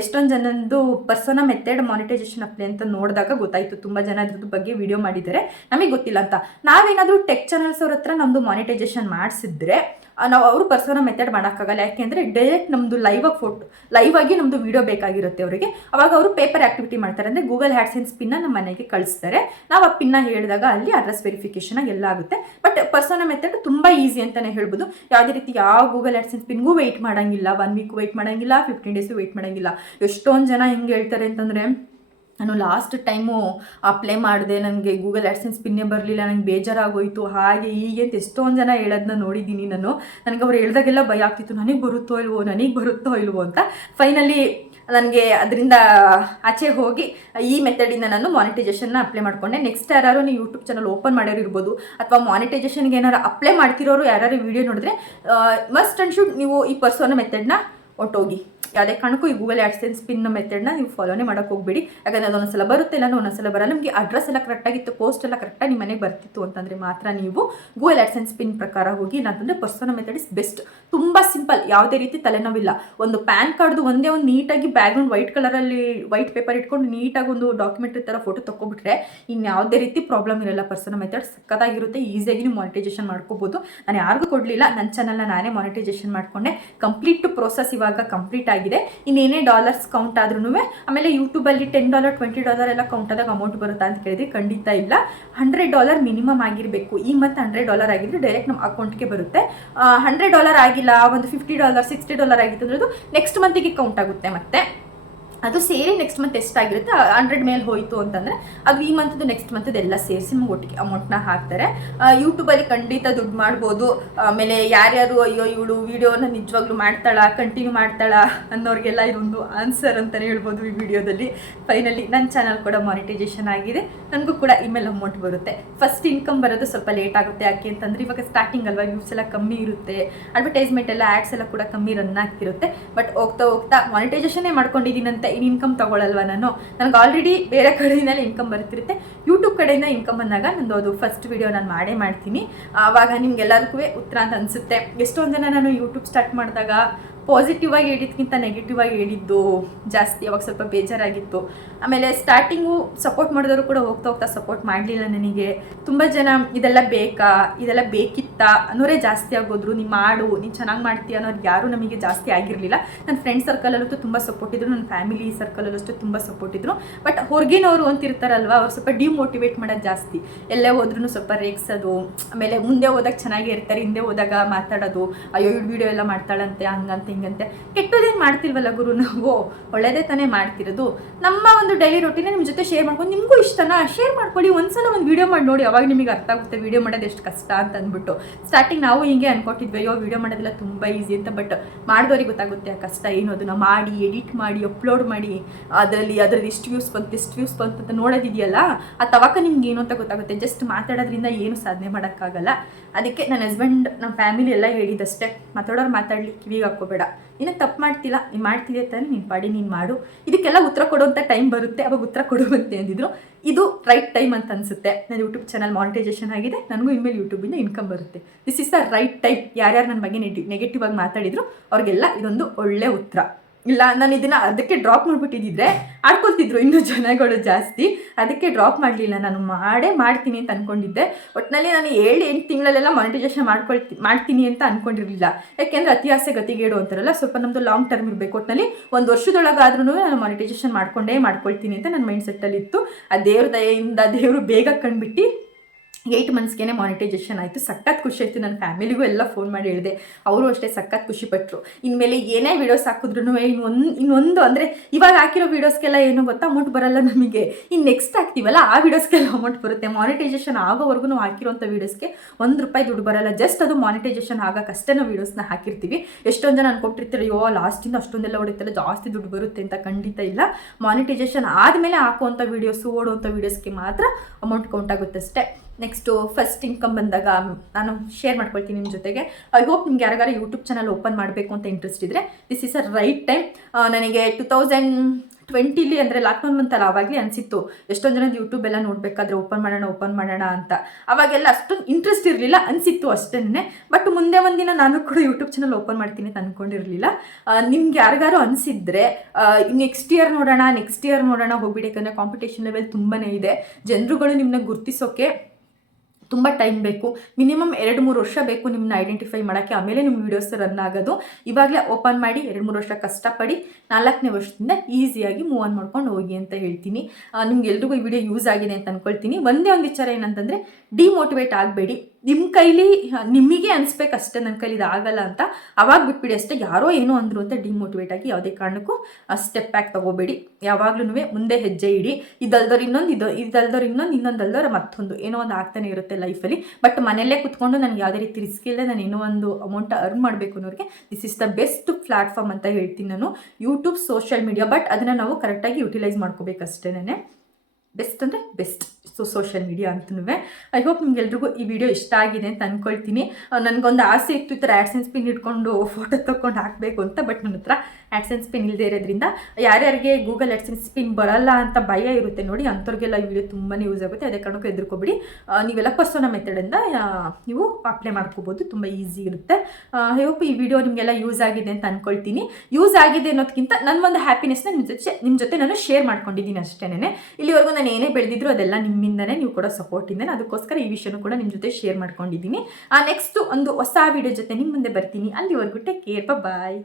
ಎಷ್ಟೊಂದು ಜನದ್ದು ಪರ್ಸೋನಾ ಮೆಥಡ್ ಮಾನಿಟೈಸೇಷನ್ ಅಪ್ಲೈ ಅಂತ ನೋಡಿದಾಗ ಗೊತ್ತಾಯಿತು. ತುಂಬ ಜನ ಅದ್ರದ್ದು ಬಗ್ಗೆ ವಿಡಿಯೋ ಮಾಡಿದ್ದಾರೆ. ನಮಗೆ ಗೊತ್ತಿಲ್ಲ ಅಂತ. ನಾವೇನಾದರೂ ಟೆಕ್ ಚಾನಲ್ಸ್ ಅವ್ರ ಹತ್ರ ನಮ್ಮದು ಮಾನಿಟೈಸೇಷನ್ ಮಾಡಿಸಿದ್ರೆ ನಾವು ಅವರು ಪರ್ಸೋನ ಮೆಥಡ್ ಮಾಡೋಕ್ಕಾಗಲ್ಲ. ಯಾಕೆಂದರೆ ಡೈರೆಕ್ಟ್ ನಮ್ಮದು ಲೈವಾಗಿ ಫೋಟೋ ಲೈವ್ ಆಗಿ ನಮ್ಮದು ವೀಡಿಯೋ ಬೇಕಾಗಿರುತ್ತೆ ಅವರಿಗೆ. ಅವಾಗ ಅವರು ಪೇಪರ್ ಆ್ಯಕ್ಟಿವಿಟಿ ಮಾಡ್ತಾರೆ. ಅಂದರೆ ಗೂಗಲ್ ಹ್ಯಾಡ್ಸೆನ್ಸ್ ಪಿನ್ನ ನಮ್ಮ ಮನೆಗೆ ಕಳಿಸ್ತಾರೆ. ನಾವು ಆ ಪಿನ್ನ ಹೇಳಿದಾಗ ಅಲ್ಲಿ ಅಡ್ರೆಸ್ ವೆರಿಫಿಕೇಷನ್ ಎಲ್ಲ ಆಗುತ್ತೆ. ಬಟ್ ಪರ್ಸೋನ ಮೆಥಡ್ ತುಂಬ ಈಸಿ ಅಂತಲೇ ಹೇಳ್ಬೋದು. ಯಾವುದೇ ರೀತಿ ಯಾವ ಗೂಗಲ್ ಹ್ಯಾಡ್ಸೆನ್ಸ್ ಪಿನ್ಗೂ ವೆಯ್ಟ್ ಮಾಡೋಂಗಿಲ್ಲ. ಒನ್ ವೀಕ್ ವೆಯ್ಟ್ ಮಾಡೋಂಗಿಲ್ಲ. ಫಿಫ್ಟೀನ್ ಡೇಸು ವೆಯ್ಟ್ ಮಾಡೋಂಗಿಲ್ಲ. ಎಷ್ಟೊಂದು ಜನ ಹೆಂಗೆ ಹೇಳ್ತಾರೆ ಅಂತಂದರೆ ನಾನು ಲಾಸ್ಟ್ ಟೈಮು ಅಪ್ಲೈ ಮಾಡಿದೆ ನನಗೆ ಗೂಗಲ್ ಆ್ಯಡ್ಸೆನ್ಸ್ ಪಿನ್ನೇ ಬರಲಿಲ್ಲ ನನಗೆ ಬೇಜಾರಾಗೋಯಿತು. ಹಾಗೆ ಹೀಗೆ ಅಂತ ಎಷ್ಟೊಂದು ಜನ ಹೇಳೋದನ್ನ ನೋಡಿದ್ದೀನಿ ನಾನು. ನನಗೆ ಅವ್ರು ಹೇಳ್ದಾಗೆಲ್ಲ ಭಯ ಆಗ್ತಿತ್ತು, ನನಗೆ ಬರುತ್ತೋ ಇಲ್ವೋ, ನನಗೆ ಬರುತ್ತೋ ಇಲ್ವೋ? ಅಂತ. ಫೈನಲಿ ನನಗೆ ಅದರಿಂದ ಆಚೆ ಹೋಗಿ, ಈ ಮೆಥಡಿಂದ ನಾನು ಮಾನಿಟೈಸೇಷನ್ನ ಅಪ್ಲೈ ಮಾಡಿಕೊಂಡೆ. ನೆಕ್ಸ್ಟ್ ಯಾರು ನೀವು ಯೂಟ್ಯೂಬ್ ಚಾನಲ್ ಓಪನ್ ಮಾಡೋರು ಇರ್ಬೋದು, ಅಥವಾ ಮಾನಿಟೈಸೇಷನ್ಗೆ ಏನಾರು ಅಪ್ಲೈ ಮಾಡ್ತಿರೋರು ಯಾರು ವಿಡಿಯೋ ನೋಡಿದ್ರೆ ಮಸ್ಟ್ ಆ್ಯಂಡ್ ಶುಡ್ ನೀವು ಈ ಪರ್ಸೋನ ಮೆಥಡ್ನ ಹೊಟ್ಟೋಗಿ ಯಾವುದೇ ಕಾರಣಕ್ಕೂ ಈ ಗೂಗಲ್ ಆ್ಯಡ್ಸೆನ್ಸ್ ಪಿನ್ ಮೆಥಡ್ನ ನೀವು ಫಾಲೋನೇ ಮಾಡೋಕೆ ಹೋಗ್ಬೇಡಿ. ಯಾಕಂದರೆ ಅದು ಒಂದೊಂದ್ಸಲ ಬರುತ್ತೆ ಇಲ್ಲ ಒಂದೊಂದು ಸಲ ಬರಲ್ಲ. ನಿಮಗೆ ಅಡ್ರೆಸ್ ಎಲ್ಲ ಕರೆಕ್ಟಾಗಿತ್ತು ಪೋಸ್ಟ್ ಎಲ್ಲ ಕರೆಕ್ಟಾಗಿ ನಿಮ್ಮ ಮನೆಗೆ ಬರ್ತಿತ್ತು ಅಂತಂದರೆ ಮಾತ್ರ ನೀವು ಗೂಗಲ್ ಆ್ಯಡ್ಸೆನ್ಸ್ ಪಿನ್ ಪ್ರಕಾರ ಹೋಗಿ, ಇಲ್ಲಾಂತಂದರೆ ಪರ್ಸೋನ ಮೆಥಡ್ ಇಸ್ ಬೆಸ್ಟ್ ತುಂಬ ಸಿಂಪಲ್ ಯಾವುದೇ ರೀತಿ ತಲೆನೋವಿಲ್ಲ. ಒಂದು ಪ್ಯಾನ್ ಕಾರ್ಡ್ದು ಒಂದೇ ಒಂದು ನೀಟಾಗಿ ಬ್ಯಾಗ್ರೌಂಡ್ ವೈಟ್ ಕಲರಲ್ಲಿ ವೈಟ್ ಪೇಪರ್ ಇಟ್ಕೊಂಡು ನೀಟಾಗಿ ಒಂದು ಡಾಕ್ಯುಮೆಂಟ್ರಿ ಥರ ಫೋಟೋ ತೊಗೊಬಿಟ್ರೆ ಇನ್ನು ಯಾವುದೇ ರೀತಿ ಪ್ರಾಬ್ಲಮ್ ಇರಲ್ಲ. ಪರ್ಸನ ಮೆಥಡ್ ಸಕ್ಕತ್ತಾಗಿರುತ್ತೆ ಈಸಿಯಾಗಿ ನೀವು ಮಾನಿಟೈಸೇಷನ್ ಮಾಡ್ಕೋಬೋದು. ನಾನು ಯಾರಿಗೂ ಕೊಡಲಿಲ್ಲ ನನ್ನ ಚಾನಲ್ನ ನಾನೇ ಮಾನಿಟೈಸೇಷನ್ ಮಾಡಿಕೊಂಡೆ. ಕಂಪ್ಲೀಟ್ ಪ್ರೋಸೆಸ್ ಇವಾಗ ಕಂಪ್ಲೀಟ್ ಆಗಿದೆ. ಇನ್ನೇನೇ ಡಾಲರ್ಸ್ ಕೌಂಟ್ ಆದ್ರೂ ಆಮೇಲೆ ಯೂಟ್ಯೂಬಲ್ಲಿ ಟೆನ್ ಡಾಲರ್ ಟ್ವೆಂಟಿ ಡಾಲರ್ ಎಲ್ಲ ಕೌಂಟ್ ಆದಾಗ ಅಮೌಂಟ್ ಬರುತ್ತಾ ಅಂತ ಕೇಳಿದ್ರೆ ಖಂಡಿತ ಇಲ್ಲ. ಹಂಡ್ರೆಡ್ ಡಾಲರ್ ಮಿನಿಮಮ್ ಆಗಿರಬೇಕು. ಈ ಮಂತ್ ಹಂಡ್ರೆಡ್ ಡಾಲರ್ ಆಗಿದ್ರೆ ಡೈರೆಕ್ಟ್ ನಮ್ಮ ಅಕೌಂಟ್ಗೆ ಬರುತ್ತೆ. ಹಂಡ್ರೆಡ್ ಡಾಲರ್ ಆಗಿಲ್ಲ, ಒಂದು ಫಿಫ್ಟಿ ಡಾಲರ್ ಸಿಕ್ಸ್ಟಿ ಡಾಲರ್ ಆಗಿತ್ತು ಅಂದ್ರೆ ಅದು ನೆಕ್ಸ್ಟ್ ಮಂತಿಗೆ ಕೌಂಟ್ ಆಗುತ್ತೆ ಮತ್ತೆ. ಅದು ಸೇರಿ ನೆಕ್ಸ್ಟ್ ಮಂತ್ ಎಷ್ಟಾಗಿರುತ್ತೆ ಹಂಡ್ರೆಡ್ ಮೇಲೆ ಹೋಯಿತು ಅಂತಂದರೆ ಅದು ಈ ಮಂತ್ದು ನೆಕ್ಸ್ಟ್ ಮಂತ್ದು ಎಲ್ಲ ಸೇರಿಸಿ ನಿಮ್ಗೆ ಒಟ್ಟಿಗೆ ಅಮೌಂಟ್ನ ಹಾಕ್ತಾರೆ. ಯೂಟ್ಯೂಬಲ್ಲಿ ಖಂಡಿತ ದುಡ್ಡು ಮಾಡ್ಬೋದು. ಆಮೇಲೆ ಯಾರ್ಯಾರು ಅಯ್ಯೋ ಇವಳು ವೀಡಿಯೋನ ನಿಜವಾಗ್ಲೂ ಮಾಡ್ತಾಳ ಕಂಟಿನ್ಯೂ ಮಾಡ್ತಾಳ ಅನ್ನೋರಿಗೆಲ್ಲ ಇದೊಂದು ಆನ್ಸರ್ ಅಂತಲೇ ಹೇಳ್ಬೋದು ಈ ವಿಡಿಯೋದಲ್ಲಿ ಫೈನಲಿ ನನ್ನ ಚಾನಲ್ ಕೂಡ ಮಾನಿಟೈಸೇಷನ್ ಆಗಿದೆ. ನನಗೂ ಕೂಡ ಇಮೇಲ್ ಅಮೌಂಟ್ ಬರುತ್ತೆ. ಫಸ್ಟ್ ಇನ್ಕಮ್ ಬರೋದು ಸ್ವಲ್ಪ ಲೇಟ್ ಆಗುತ್ತೆ. ಯಾಕೆ ಅಂತಂದರೆ ಇವಾಗ ಸ್ಟಾರ್ಟಿಂಗ್ ಅಲ್ವಾ ವ್ಯೂಸ್ ಎಲ್ಲ ಕಮ್ಮಿ ಇರುತ್ತೆ. ಅಡ್ವರ್ಟೈಸ್ಮೆಂಟ್ ಎಲ್ಲ ಆ್ಯಡ್ಸ್ ಎಲ್ಲ ಕೂಡ ಕಮ್ಮಿ ರನ್ ಆಗ್ತಿರುತ್ತೆ. ಬಟ್ ಹೋಗ್ತಾ ಹೋಗ್ತಾ ಮಾನಿಟೈಸೇಷನ್ನೇ ಮಾಡ್ಕೊಂಡಿದ್ದೀನಿ ಇನ್ನು ಇನ್ಕಮ್ ತಗೊಳಲ್ವ ನಾನು? ನನಗೆ ಆಲ್ರೆಡಿ ಬೇರೆ ಕಡೆಯಿಂದಲೇ ಇನ್ಕಮ್ ಬರ್ತಿರುತ್ತೆ ಯೂಟ್ಯೂಬ್ ಕಡೆಯಿಂದ ಇನ್ಕಮ್ ಬಂದಾಗ ನಂದು ಅದು ಫಸ್ಟ್ ವಿಡಿಯೋ ನಾನು ಮಾಡೇ ಮಾಡ್ತೀನಿ. ಆವಾಗ ನಿಮ್ಗೆಲ್ಲರಿಗೂ ಉತ್ತರ ಅಂತ ಅನಿಸುತ್ತೆ. ಎಷ್ಟೊಂದು ಜನ ನಾನು ಯೂಟ್ಯೂಬ್ ಸ್ಟಾರ್ಟ್ ಮಾಡಿದಾಗ ಪಾಸಿಟಿವ್ ಆಗಿ ಹೇಳಿದ್ಕಿಂತ ನೆಗೆಟಿವ್ ಆಗಿ ಹೇಳಿದ್ದು, ಜಾಸ್ತಿ ಅವಾಗ ಸ್ವಲ್ಪ ಬೇಜಾರಾಗಿತ್ತು. ಆಮೇಲೆ ಸ್ಟಾರ್ಟಿಂಗು ಸಪೋರ್ಟ್ ಮಾಡಿದವರು ಕೂಡ ಹೋಗ್ತಾ ಹೋಗ್ತಾ ಸಪೋರ್ಟ್ ಮಾಡಲಿಲ್ಲ ನನಗೆ. ತುಂಬ ಜನ, ಇದೆಲ್ಲ ಬೇಕಾ? ಇದೆಲ್ಲ ಬೇಕಿತ್ತಾ? ಅನ್ನೋರೇ ಜಾಸ್ತಿ ಆಗೋದ್ರು. ನೀ ಮಾಡು. ನೀನು ಚೆನ್ನಾಗಿ ಮಾಡ್ತೀಯ? ಅನ್ನೋರು ಯಾರೂ ನಮಗೆ ಜಾಸ್ತಿ ಆಗಿರಲಿಲ್ಲ. ನನ್ನ ಫ್ರೆಂಡ್ ಸರ್ಕಲಲ್ಲೂ ತುಂಬ ಸಪೋರ್ಟ್ ಇದ್ರು. ನನ್ನ ಫ್ಯಾಮಿಲಿ ಸರ್ಕಲಲ್ಲಷ್ಟು ತುಂಬ ಸಪೋರ್ಟ್ ಇದ್ರು. ಬಟ್ ಹೊರಗಿನವರು ಅಂತಿರ್ತಾರಲ್ವ ಅವ್ರು ಸ್ವಲ್ಪ ಡಿಮೋಟಿವೇಟ್ ಮಾಡೋದು ಜಾಸ್ತಿ. ಎಲ್ಲೇ ಹೋದ್ರೂ ಸ್ವಲ್ಪ ರೇಗಿಸೋದು. ಆಮೇಲೆ ಮುಂದೆ ಹೋದಾಗ ಚೆನ್ನಾಗೇ ಇರ್ತಾರೆ. ಹಿಂದೆ ಹೋದಾಗ ಮಾತಾಡೋದು. ಅಯ್ಯೋ ವಿಡಿಯೋ ಎಲ್ಲ ಮಾಡ್ತಾಳಂತೆ, ಹಂಗಂತೆ ಹಿಂಗಂತೆ. ಕೆಟ್ಟದೇನು ಮಾಡ್ತಿಲ್ವಲ್ಲ ಗುರು ನಾವು? ಒಳ್ಳೆಯದೇ ತಾನೇ ಮಾಡ್ತಿರೋದು. ನಮ್ಮ ಒಂದು ಡೈಲಿ ರೊಟೀನೇ ನಿಮ್ಮ ಜೊತೆ ಶೇರ್ ಮಾಡ್ಕೊಂಡು ನಿಮಗೂ ಇಷ್ಟನಾ? ಶೇರ್ ಮಾಡ್ಕೊಳ್ಳಿ, ಒಂದ್ಸಲ ಒಂದು ವಿಡಿಯೋ ಮಾಡಿ ನೋಡಿ. ಅವಾಗ ನಿಮಗೆ ಅರ್ಥ ಆಗುತ್ತೆ ವಿಡಿಯೋ ಮಾಡೋದು ಎಷ್ಟು ಕಷ್ಟ ಅಂತ ಅಂದ್ಬಿಟ್ಟು ಸ್ಟಾರ್ಟಿಂಗ್ ನಾವು ಹಿಂಗೆ ಅನ್ಕೊಟ್ಟಿದ್ವಿ, ಅಯ್ಯೋ ವಿಡಿಯೋ ಮಾಡೋದೆಲ್ಲ ತುಂಬ ಈಸಿ ಅಂತ ಬಟ್ ಮಾಡಿದವ್ರಿಗೆ ಗೊತ್ತಾಗುತ್ತೆ, ಆ ಕಷ್ಟ ಏನು ಅದನ್ನು ಮಾಡಿ ಎಡಿಟ್ ಮಾಡಿ ಅಪ್ಲೋಡ್ ಮಾಡಿ, ಅದರಲ್ಲಿ ಅದರಲ್ಲಿ ಎಷ್ಟು ವ್ಯೂಸ್ ಬಂತು ಎಷ್ಟು ವ್ಯೂಸ್ ಬಂತು ಅಂತ ನೋಡೋದಿದೆಯಲ್ಲ, ಆ ತವಕ ನಿಮ್ಗೆ ಏನು ಅಂತ ಗೊತ್ತಾಗುತ್ತೆ. ಜಸ್ಟ್ ಮಾತಾಡೋದ್ರಿಂದ ಏನು ಸಾಧನೆ ಮಾಡೋಕ್ಕಾಗಲ್ಲ. ಅದಕ್ಕೆ ನನ್ನ ಹಸ್ಬೆಂಡ್ ನಮ್ಮ ಫ್ಯಾಮಿಲಿ ಎಲ್ಲ ಹೇಳಿದಷ್ಟೇ. ಮಾತಾಡೋರು ಮಾತಾಡಲಿ ಕಿವಿಗೆ ಹಾಕೋಬೇಡ ನೀನು ತಪ್ಪು ಮಾಡ್ತಿಲ್ಲ. ನೀನು ಮಾಡ್ತಿದ್ದೆ ತಾನೆ, ನೀನು ಪಾಡಿ ನೀನು ಮಾಡು. ಇದಕ್ಕೆಲ್ಲ ಉತ್ತರ ಕೊಡುವಂಥ ಟೈಮ್ ಬರುತ್ತೆ. ಅವಾಗ ಉತ್ತರ ಕೊಡುವಂತೆ ಅಂದಿದ್ರು. ಇದು ರೈಟ್ ಟೈಮ್ ಅಂತ ಅನಿಸುತ್ತೆ. ನನ್ನ ಯೂಟ್ಯೂಬ್ ಚಾನಲ್ ಮಾನಿಟೈಸೇಷನ್ ಆಗಿದೆ. ನನಗೂ ಇನ್ಮೇಲೆ ಯೂಟ್ಯೂಬಿಂದ ಇನ್ಕಮ್ ಬರುತ್ತೆ. This is the right time ಯಾರ್ಯಾರು ನನ್ನ ಬಗ್ಗೆ ನೆಗೆಟಿವ್ ಆಗಿ ಮಾತಾಡಿದ್ರು, ಅವ್ರಿಗೆಲ್ಲ ಇದೊಂದು ಒಳ್ಳೆ ಉತ್ತರ. ಇಲ್ಲ, ನಾನು ಇದನ್ನು ಅದಕ್ಕೆ ಡ್ರಾಪ್ ಮಾಡಿಬಿಟ್ಟಿದ್ದಿದ್ರೆ ಆಡ್ಕೊತಿದ್ರು ಇನ್ನೂ ಜನಗಳು ಜಾಸ್ತಿ. ಅದಕ್ಕೆ ಡ್ರಾಪ್ ಮಾಡಲಿಲ್ಲ. ನಾನು ಮಾಡೇ ಮಾಡ್ತೀನಿ ಅಂತ ಅಂದ್ಕೊಂಡಿದ್ದೆ ಒಟ್ಟಿನಲ್ಲಿ ನಾನು ಏಳು ಎಂಟು ತಿಂಗಳಲ್ಲೆಲ್ಲ ಮಾನಿಟೈಸೇಷನ್ ಮಾಡ್ಕೊಳ್ತಿ, ಮಾಡ್ತೀನಿ ಅಂತ ಅಂದ್ಕೊಂಡಿರಲಿಲ್ಲ ಯಾಕೆಂದರೆ ಅತಿಯಾಸೆ ಗತಿಗೇಡು ಅಂತಾರಲ್ಲ, ಸ್ವಲ್ಪ ನಮ್ಮದು ಲಾಂಗ್ ಟರ್ಮ್ ಇರಬೇಕು. ಒಟ್ಟಿನಲ್ಲಿ ಒಂದು ವರ್ಷದೊಳಗಾದ್ರೂ ನಾನು ಮಾನಿಟೈಸೇಷನ್ ಮಾಡ್ಕೊಂಡೇ ಮಾಡ್ಕೊಳ್ತೀನಿ ಅಂತ ನನ್ನ ಮೈಂಡ್ ಸೆಟ್ಟಲ್ಲಿತ್ತು ಆ ದೇವ್ರ ದಯೆಯಿಂದ ದೇವರು ಬೇಗ ಕಂಡುಬಿಟ್ಟು ಏಯ್ಟ್ ಮಂತ್ಸ್ಗೆ ಮಾನಿಟೈಜೇಷನ್ ಆಯಿತು. ಸಖತ್ ಖುಷಿ ಆಯಿತು. ನನ್ನ ಫ್ಯಾಮಿಲಿಗೂ ಎಲ್ಲ ಫೋನ್ ಮಾಡಿ ಹೇಳಿದೆ. ಅವರು ಅಷ್ಟೇ ಸಖತ್ ಖುಷಿ ಪಟ್ಟರು ಇನ್ಮೇಲೆ ಏನೇ ವೀಡಿಯೋಸ್ ಹಾಕಿದ್ರು ಇನ್ನೊಂದು ಇನ್ನೊಂದು ಅಂದರೆ ಇವಾಗ ಹಾಕಿರೋ ವೀಡಿಯೋಸ್ಗೆಲ್ಲ ಏನು ಗೊತ್ತಾ? ಅಮೌಂಟ್ ಬರಲ್ಲ ನಮಗೆ. ಇನ್ನು ನೆಕ್ಸ್ಟ್ ಹಾಕ್ತೀವಲ್ಲ ಆ ವೀಡಿಯೋಸ್ಗೆಲ್ಲ ಅಮೌಂಟ್ ಬರುತ್ತೆ. ಮಾನಿಟೈಜೇಷನ್ ಆಗೋವರೆಗೂ ನಾವು ಹಾಕಿರೋಂಥ ವೀಡಿಯೋಸ್ಗೆ ಒಂದು ರೂಪಾಯಿ ದುಡ್ಡು ಬರಲ್ಲ. ಜಸ್ಟ್ ಅದು ಮಾನಿಟೈಜೇಷನ್ ಆಗಕ್ಕಷ್ಟೇ ನಾವು ವೀಡಿಯೋಸ್ನ ಹಾಕಿರ್ತೀವಿ. ಎಷ್ಟೊಂದು ಜನ ಅನ್ಕೊಟ್ಟಿರ್ತಾರೆ ಯೋ ಲಾಸ್ಟಿಂದ ಅಷ್ಟೊಂದೆಲ್ಲ ಹೊಡಿತಾರೆ ಜಾಸ್ತಿ ದುಡ್ಡು ಬರುತ್ತೆ ಅಂತ ಖಂಡಿತ ಇಲ್ಲ. ಮಾನಿಟೈಜೇಷನ್ ಆದಮೇಲೆ ಹಾಕುವಂಥ ವೀಡಿಯೋಸು ಓಡುವಂಥ ವೀಡಿಯೋಸ್ಗೆ ಮಾತ್ರ ಅಮೌಂಟ್ ಕೌಂಟ್ ಆಗುತ್ತೆ ಅಷ್ಟೇ. ನೆಕ್ಸ್ಟು ಫಸ್ಟ್ ಇನ್ಕಮ್ ಬಂದಾಗ, ನಾನು ಶೇರ್ ಮಾಡ್ಕೊಳ್ತೀನಿ ನಿಮ್ಮ ಜೊತೆಗೆ. ಐ ಹೋಪ್ ನಿಮ್ಗೆ ಯಾರಿಗಾರು ಯೂಟ್ಯೂಬ್ ಚಾನಲ್ ಓಪನ್ ಮಾಡಬೇಕು ಅಂತ ಇಂಟ್ರೆಸ್ಟ್ ಇದ್ದರೆ this is a right time ನನಗೆ ಟು ತೌಸಂಡ್ ಟ್ವೆಂಟಿಲಿ ಅಂದರೆ ಲಾಕ್ಡೌನ್ ಬಂತಲ್ಲ ಆವಾಗಲೇ ಅನಿಸಿತ್ತು. ಎಷ್ಟೊಂದು ಜನದ ಯೂಟ್ಯೂಬ್ ಎಲ್ಲ ನೋಡಬೇಕಾದ್ರೆ ಓಪನ್ ಮಾಡೋಣ ಓಪನ್ ಮಾಡೋಣ ಅಂತ. ಅವಾಗೆಲ್ಲ ಅಷ್ಟೊಂದು ಇಂಟ್ರೆಸ್ಟ್ ಇರಲಿಲ್ಲ, ಅನಿಸಿತ್ತು ಅಷ್ಟೇ ಬಟ್ ಮುಂದೆ ಒಂದಿನ ನಾನು ಕೂಡ ಯೂಟ್ಯೂಬ್ ಚಾನಲ್ ಓಪನ್ ಮಾಡ್ತೀನಿ ಅಂತ ಅಂದ್ಕೊಂಡಿರಲಿಲ್ಲ ನಿಮ್ಗೆ ಯಾರಿಗಾರು ಅನಿಸಿದ್ರೆ ನೆಕ್ಸ್ಟ್ ಇಯರ್ ನೋಡೋಣ ನೆಕ್ಸ್ಟ್ ಇಯರ್ ನೋಡೋಣ, ಹೋಗ್ಬಿಡಿ. ಯಾಕಂದರೆ ಕಾಂಪಿಟೇಷನ್ ಲೆವೆಲ್ ತುಂಬಾ ಇದೆ. ಜನರುಗಳು ನಿಮ್ಮನ್ನ ಗುರ್ತಿಸೋಕೆ ತುಂಬ ಟೈಮ್ ಬೇಕು. ಮಿನಿಮಮ್ ಎರಡು ಮೂರು ವರ್ಷ ಬೇಕು ನಿಮ್ಮನ್ನ ಐಡೆಂಟಿಫೈ ಮಾಡೋಕ್ಕೆ, ಆಮೇಲೆ ನಿಮ್ಮ ವೀಡಿಯೋಸ್ ರನ್ ಆಗೋದು. ಇವಾಗಲೇ ಓಪನ್ ಮಾಡಿ ಎರಡು ಮೂರು ವರ್ಷ ಕಷ್ಟಪಡಿ ನಾಲ್ಕನೇ ವರ್ಷದಿಂದ ಈಸಿಯಾಗಿ ಮೂವ್ ಆನ್ ಮಾಡ್ಕೊಂಡು ಹೋಗಿ ಅಂತ ಹೇಳ್ತೀನಿ. ನಿಮ್ಗೆ ಎಲ್ರಿಗೂ ಈ ವಿಡಿಯೋ ಯೂಸ್ ಆಗಿದೆ ಅಂತ ಅಂದ್ಕೊಳ್ತೀನಿ ಒಂದೇ ಒಂದು ವಿಚಾರ ಏನಂತಂದರೆ ಡಿಮೋಟಿವೇಟ್ ಆಗಬೇಡಿ. ನಿಮ್ಮ ಕೈಲಿ ನಿಮಗೆ ಅನಿಸ್ಬೇಕಷ್ಟೇ ನನ್ನ ಕೈಲಿ ಇದಾಗಲ್ಲ ಅಂತ. ಅವಾಗ ಬಿಟ್ಬಿಡಿ ಅಷ್ಟೇ, ಯಾರೋ ಏನೋ ಅಂದರು ಅಂತ ಡಿಮೋಟಿವೇಟ್ ಆಗಿ ಯಾವುದೇ ಕಾರಣಕ್ಕೂ ಸ್ಟೆಪ್ ಬ್ಯಾಕ್ ತೊಗೋಬೇಡಿ. ಯಾವಾಗ್ಲೂ ಮುಂದೆ ಹೆಜ್ಜೆ ಇಡಿ. ಇದಲ್ದವ್ರು ಇನ್ನೊಂದು ಇದು ಇದಲ್ದವ್ರು ಇನ್ನೊಂದು ಇನ್ನೊಂದು ಮತ್ತೊಂದು. ಏನೋ ಒಂದು ಆಗ್ತಾನೆ ಇರುತ್ತೆ ಲೈಫಲ್ಲಿ ಬಟ್ ಮನೆಯಲ್ಲೇ ಕುತ್ಕೊಂಡು ನನಗೆ ಯಾವುದೇ ರೀತಿ ರಿಸ್ಕ್ ಇಲ್ಲದೆ ನಾನು ಏನೋ ಒಂದು ಅಮೌಂಟ್ ಅರ್ನ್ ಮಾಡಬೇಕು ಅನ್ನೋರಿಗೆ this is the best platform ಅಂತ ಹೇಳ್ತೀನಿ ನಾನು. ಯೂಟ್ಯೂಬ್ ಸೋಷಿಯಲ್ ಮೀಡಿಯಾ ಬಟ್ ಅದನ್ನು ನಾವು ಕರೆಕ್ಟಾಗಿ ಯುಟಿಲೈಸ್ ಮಾಡ್ಕೋಬೇಕಷ್ಟೇ ಬೆಸ್ಟ್ ಅಂದರೆ ಬೆಸ್ಟ್ ಸೊ ಸೋಷಿಯಲ್ ಮೀಡಿಯಾ ಅಂತನೂ ಐ ಹೋಪ್ ನಿಮ್ಗೆಲ್ರಿಗೂ ಈ ವಿಡಿಯೋ ಇಷ್ಟ ಆಗಿದೆ ಅಂತ ಅಂದ್ಕೊಳ್ತೀನಿ ನನಗೊಂದು ಆಸೆ ಇತ್ತು ಈ ಥರ ಆ್ಯಡ್ಸೆನ್ಸ್ ಪಿನ್ ಇಟ್ಕೊಂಡು ಫೋಟೋ ತೊಗೊಂಡು ಹಾಕಬೇಕು ಅಂತ ಬಟ್ ನನ್ನ ಹತ್ರ ಆ್ಯಡ್ಸೆನ್ಸ್ ಪಿನ್ ಇಲ್ಲದೆ ಇರೋದ್ರಿಂದ ಯಾರ್ಯಾರಿಗೆ ಗೂಗಲ್ ಆ್ಯಡ್ಸೆನ್ಸ್ ಪಿನ್ ಬರಲ್ಲ ಅಂತ ಭಯ ಇರುತ್ತೆ ನೋಡಿ, ಅಂಥವ್ರಿಗೆಲ್ಲ ಈ ವಿಡಿಯೋ ತುಂಬಾ ಯೂಸ್ ಆಗುತ್ತೆ. ಅದೇ ಕಾರಣಕ್ಕೂ ಎದುರ್ಕೊಬಿಡಿ ನೀವೆಲ್ಲ ಪರ್ಸೋನ ಮೆಥಡಿಂದ ನೀವು ಅಪ್ಲೈ ಮಾಡ್ಕೋಬೋದು. ತುಂಬ ಈಸಿ ಇರುತ್ತೆ. ಹೋಪ್ ಈ ವಿಡಿಯೋ ನಿಮಗೆಲ್ಲ ಯೂಸ್ ಆಗಿದೆ ಅಂತ ಅಂದ್ಕೊಳ್ತೀನಿ ಯೂಸ್ ಆಗಿದೆ ಅನ್ನೋದಕ್ಕಿಂತ ನನ್ನ ಒಂದು ಹ್ಯಾಪಿನೆಸ್ನ ನಿಮ್ಮ ಜೊತೆ ನಿಮ್ಮ ಜೊತೆ ನಾನು ಶೇರ್ ಮಾಡ್ಕೊಂಡಿದ್ದೀನಿ ಅಷ್ಟೇನೆ ಇಲ್ಲಿವರೆಗೂ ನಾನು ಏನೇ ಬೆಳೆದಿದ್ರು ಅದೆಲ್ಲ ನಿಮ್ಮಿಂದನೇ ನೀವು ಕೂಡ ಸಪೋರ್ಟ್ ಇದ್ದೇನೆ ಅದಕ್ಕೋಸ್ಕರ ಈ ವಿಷಯನೂ ಕೂಡ ನಿಮ್ಮ ಜೊತೆ ಶೇರ್ ಮಾಡ್ಕೊಂಡಿದ್ದೀನಿ. ನೆಕ್ಸ್ಟ್ ಒಂದು ಹೊಸ ವಿಡಿಯೋ ಜೊತೆ ನಿಮ್ಮ ಮುಂದೆ ಬರ್ತೀನಿ. ಅಲ್ಲಿವರೆಗೂ ಟೇಕ್ ಕೇರ್ ಬಾಯ್